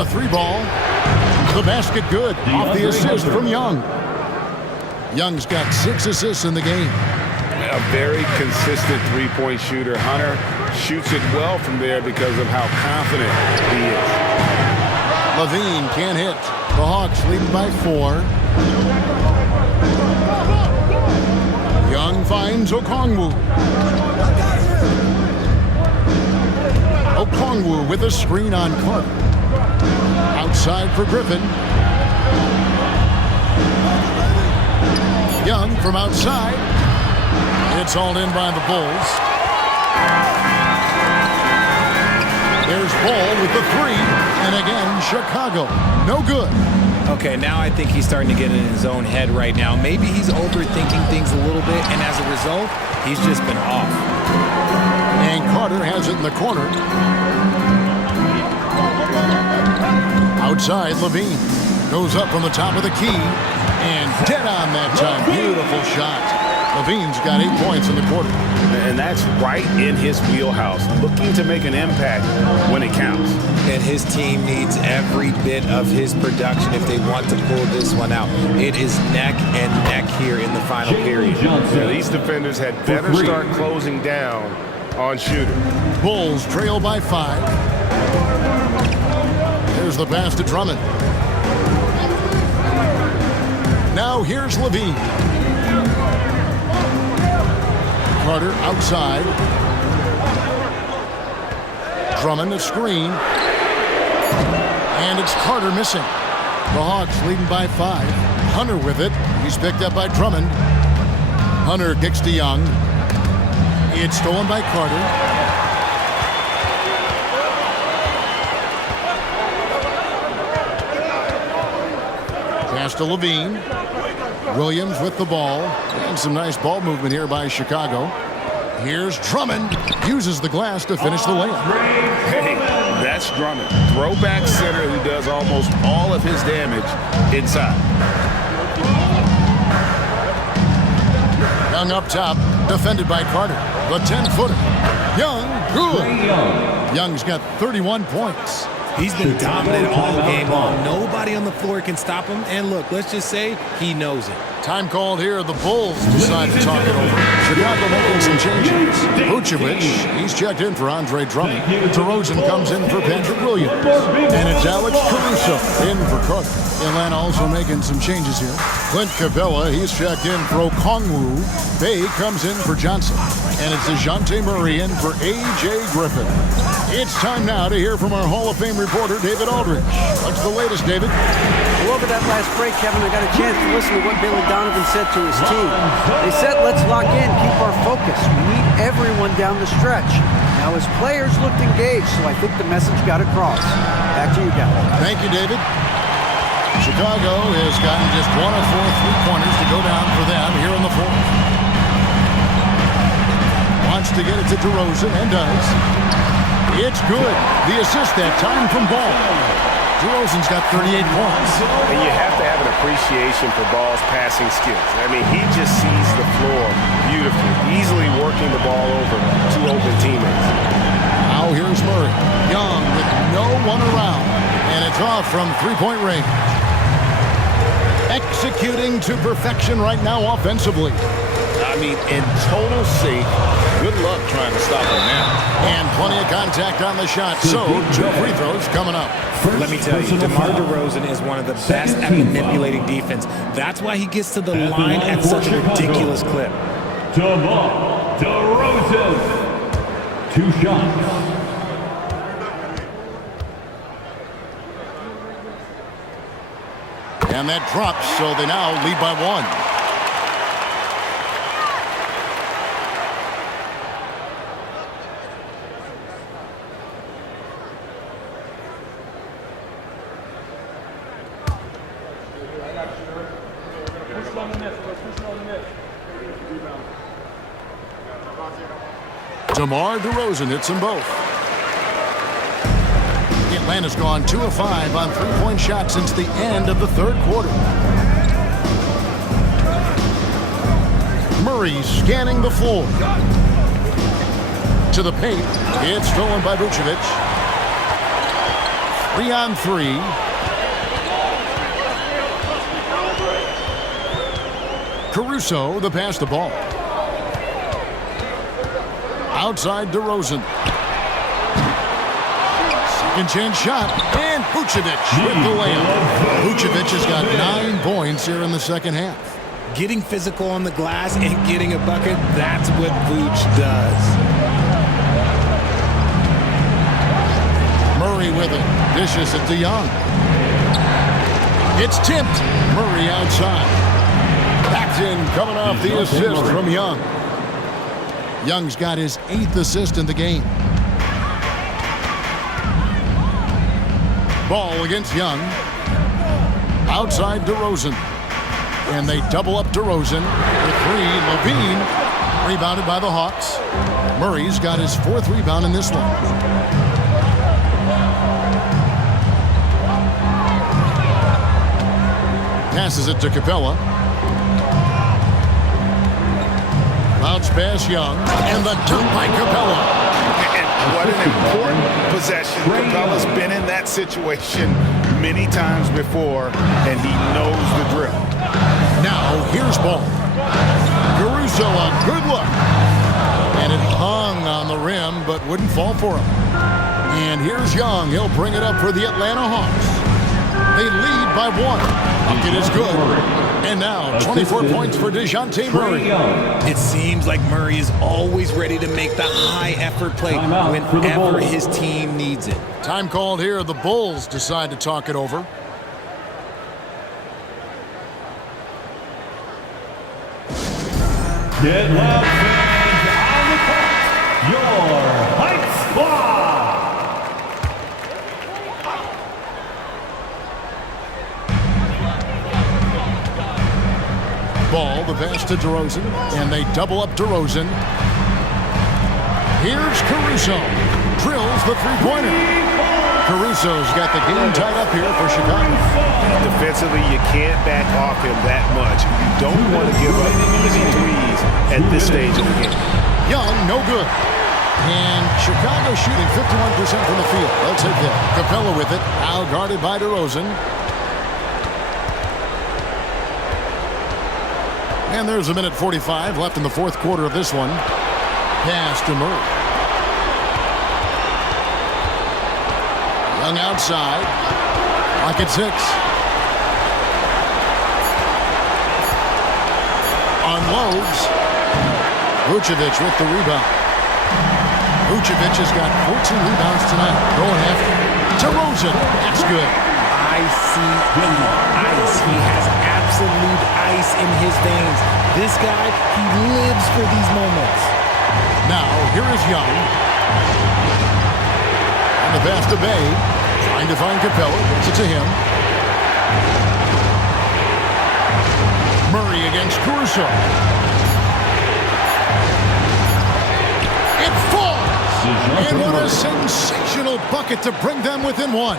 A 3-ball. The basket good. Off the assist from Young. Young's got 6 assists in the game. A very consistent three-point shooter. Hunter shoots it well from there because of how confident he is. Levine can't hit. The Hawks leading by 4. Young finds Okongwu. Okongwu with a screen on Carter. Outside for Griffin. Young from outside. It's hauled in by the Bulls. There's Ball with the 3. And again, Chicago. No good. Okay, now I think he's starting to get in his own head right now. Maybe he's overthinking things a little bit, and as a result, he's just been off. And Carter has it in the corner. Outside, Levine goes up from the top of the key. And dead on that time. Beautiful shot. Levine's got 8 points in the quarter. And that's right in his wheelhouse, looking to make an impact when it counts. And his team needs every bit of his production if they want to pull this one out. It is neck and neck here in the final period. Yeah, these defenders had better start closing down on shooter. Bulls trail by 5. There's the pass to Drummond. Now here's Levine. Carter outside. Drummond a screen. And it's Carter missing. The Hawks leading by 5. Hunter with it. He's picked up by Drummond. Hunter kicks to Young. It's stolen by Carter. Pass to Levine. Williams with the ball. And some nice ball movement here by Chicago. Here's Drummond. Uses the glass to finish the layup. Hey, that's Drummond. Throwback center who does almost all of his damage inside. Young up top. Defended by Carter. The 10-footer. Young. Good. Young's got 31 points. He's been dominant all game long. Nobody on the floor can stop him. And look, let's just say he knows it. Time called here. The Bulls decide to talk it over. Chicago making some changes. Vucevic, he's checked in for Andre Drummond. DeRozan comes in for Patrick Williams. And it's Alex Caruso in for Carter. Atlanta also making some changes here. Clint Capella, he's checked in for Okongwu. Bay comes in for Johnson. And it's DeJounte Murray in for A.J. Griffin. It's time now to hear from our Hall of Fame reporter, David Aldridge. What's the latest, David? Well, over that last break, Kevin, I got a chance to listen to what Billy Donovan said to his team. They said, let's lock in, keep our focus. We need everyone down the stretch. Now, his players looked engaged, so I think the message got across. Back to you guys. Thank you, David. Chicago has gotten just 1 of 4 3-pointers to go down for them here in the 4th. Wants to get it to DeRozan, and does. It's good. The assist that time from Ball. DeRozan's got 38 points. And you have to have an appreciation for Ball's passing skills. I mean, he just sees the floor beautifully, easily working the ball over 2 open teammates. Now here's Murray. Young with no one around. And it's off from 3-point range. Executing to perfection right now offensively. I mean, in total sync. Good luck trying to stop him now. And plenty of contact on the shot. So, 2 free throws coming up. Let me tell you, DeMar DeRozan is one of the best at manipulating defense. That's why he gets to the line at such a ridiculous clip. DeMar DeRozan. 2 shots. And that drops, so they now lead by 1. DeMar DeRozan hits them both. Atlanta's gone 2 of 5 on three-point shots since the end of the third quarter. Murray scanning the floor. To the paint. It's stolen by Vucevic. 3-on-3. Caruso, the pass the ball. Outside DeRozan. Second chance shot. And Vucevic with the layup. Vucevic has got 9 points here in the second half. Getting physical on the glass and getting a bucket, that's what Vooch does. Murray with it. Dishes it to Young. It's tipped. Murray outside. Backed in, coming off the assist from Young. Young's got his 8th assist in the game. Ball against Young. Outside DeRozan. And they double up DeRozan with 3. Levine rebounded by the Hawks. Murray's got his 4th rebound in this one. Passes it to Capella. Bounce pass Young. And the dunk by Capella. And what an important possession. Capella's been in that situation many times before, and he knows the drill. Now, here's ball. Caruso, a good look. And it hung on the rim, but wouldn't fall for him. And here's Young. He'll bring it up for the Atlanta Hawks. They lead by 1. Bucket is good. And now, 24 points for DeJounte Murray. It seems like Murray is always ready to make the high-effort play whenever his team needs it. Time called here. The Bulls decide to talk it over. Get loud, fans, on the court, your Heights Squad. Ball, the pass to DeRozan, and they double up DeRozan. Here's Caruso. Drills the three-pointer. Caruso's got the game tied up here for Chicago. Defensively, you can't back off him that much. You don't want to give up easy threes at this stage of the game. Young, no good. And Chicago shooting 51% from the field. They'll take that. Capella with it. Now guarded by DeRozan. And there's a minute 45 left in the fourth quarter of this one. Pass to Murray. Young outside. Lock at 6. Unloads. Vucevic with the rebound. Vucevic has got 14 rebounds tonight. Going after DeRozan. That's good. I see ice. He has absolute ice in his veins. This guy, he lives for these moments. Now, here is Young. And the pass to Bay. Trying to find Capella. Gets it to him. Murray against Caruso. It falls! And what a sensational bucket to bring them within 1.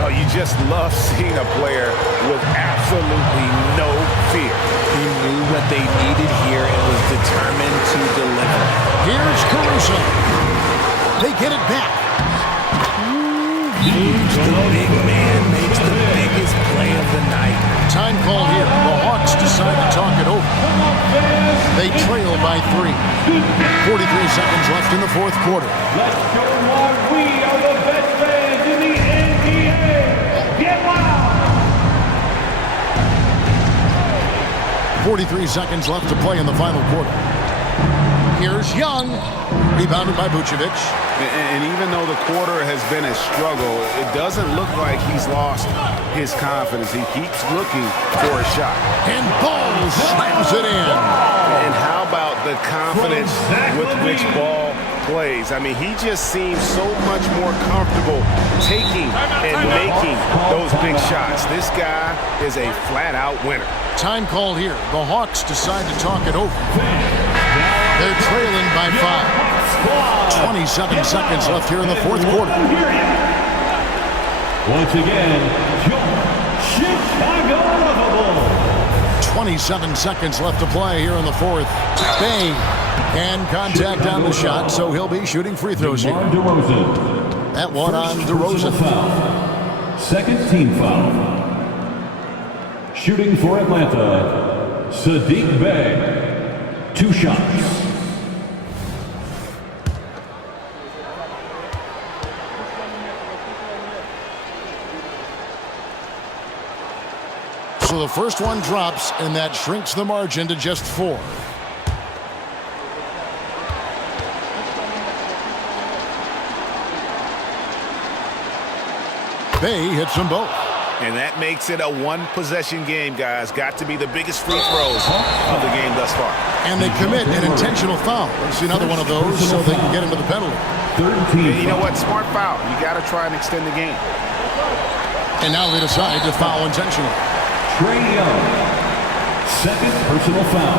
Oh, you just love seeing a player with absolutely no fear. He knew what they needed here and was determined to deliver. Here's Caruso. They get it back. The big man makes the biggest play of the night. Time called here. The Hawks decide to talk it over. They trail by 3. 43 seconds left in the fourth quarter. Let's show why we are the best fans in the NBA. Get loud! 43 seconds left to play in the final quarter. Here's Young. Rebounded by Vucevic. And even though the quarter has been a struggle, it doesn't look like he's lost his confidence. He keeps looking for a shot. And Ball slams it in. And how about the confidence with which Ball plays? I mean, he just seems so much more comfortable taking and making those big shots. This guy is a flat-out winner. Time called here. The Hawks decide to talk it over. They're trailing by 5. 27 seconds left here in the fourth quarter. Here's Young. Rebounded by Vucevic. Vucevic has got 14 rebounds tonight. Going after DeRozan. They trail by 3. 44 seconds left in the fourth quarter. Here's Young. Rebounded by Vucevic. Vucevic has got 14 rebounds tonight. Going after DeRozan. They trail by 5. 27 seconds left here in the fourth quarter. Once again, your Chicago lovable. 27 seconds left to play here in the fourth. Bay and contact on the shot, so he'll be shooting free throws here. DeRozan. That one on First personal DeRozan. foul. Second team foul. Shooting for Atlanta, Saddiq Bey. 2 shots. So the first one drops, and that shrinks the margin to just 4. Bay hits them both. And that makes it a one-possession game, guys. Got to be the biggest free throws of the game thus far. And they commit an intentional foul. Let's see another one of those so they can get into the penalty. And you know what? Smart foul. You got to try and extend the game. And now they decide to foul intentionally. Trae Young. Second personal foul.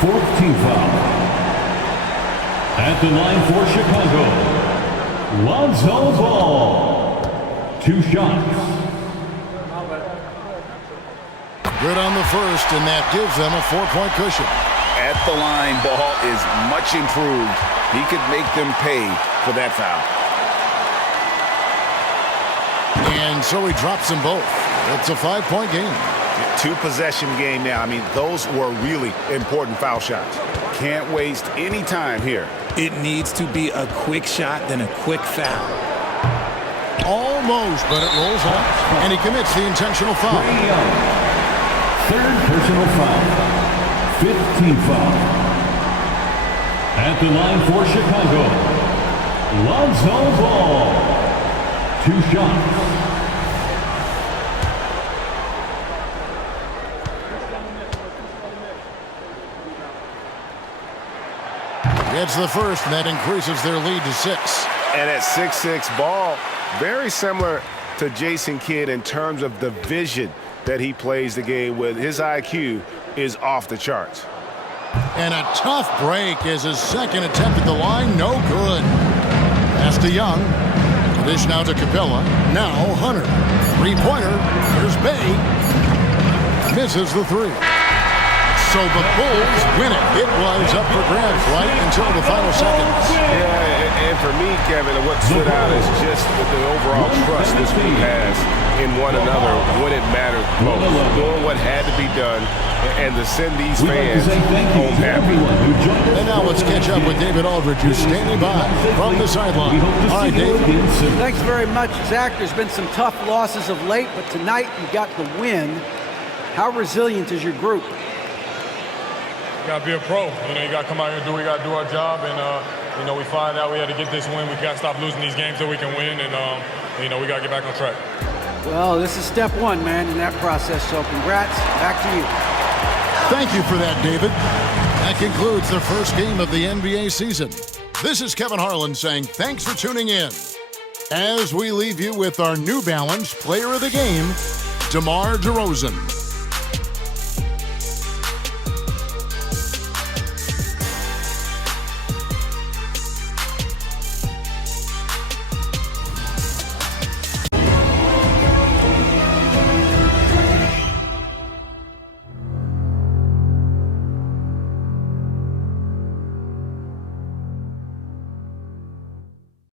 Fourth team foul. At the line for Chicago, Lonzo Ball. 2 shots. Good on the first, and that gives them a 4-point cushion. At the line, Ball is much improved. He could make them pay for that foul. And so he drops them both. It's a 5-point game. 2-possession game now. I mean, those were really important foul shots. Can't waste any time here. It needs to be a quick shot, then a quick foul. Almost, but it rolls off. And he commits the intentional foul. Trae Young. Third personal foul. 15 foul. At the line for Chicago, Lonzo Ball. 2 shots. Gets the first, and that increases their lead to 6. And at 6'6", Ball, very similar to Jason Kidd in terms of the vision that he plays the game with. His IQ is off the charts. And a tough break as his second attempt at the line, no good. Pass to Young. Dish now to Capella. Now Hunter. 3-pointer. Here's Bay. Misses the 3. So the Bulls win it. It was up for grabs right until the final seconds. Yeah, and for me, Kevin, what stood out is just the overall trust this group has in one another when it mattered most. Doing what had to be done and to send these fans home happy. And now let's catch up with David Aldridge, who's standing by from the sideline. All right, Dave. Thanks very much, Zach. There's been some tough losses of late, but tonight you got the win. How resilient is your group? You gotta be a pro. You gotta come out here and do what we gotta do our job. And we find out we had to get this win. We gotta stop losing these games so we can win. And we gotta get back on track. Well, this is step 1, man, in that process. So congrats. Back to you. Thank you for that, David. That concludes the first game of the NBA season. This is Kevin Harlan saying thanks for tuning in. As we leave you with our New Balance Player of the Game, DeMar DeRozan.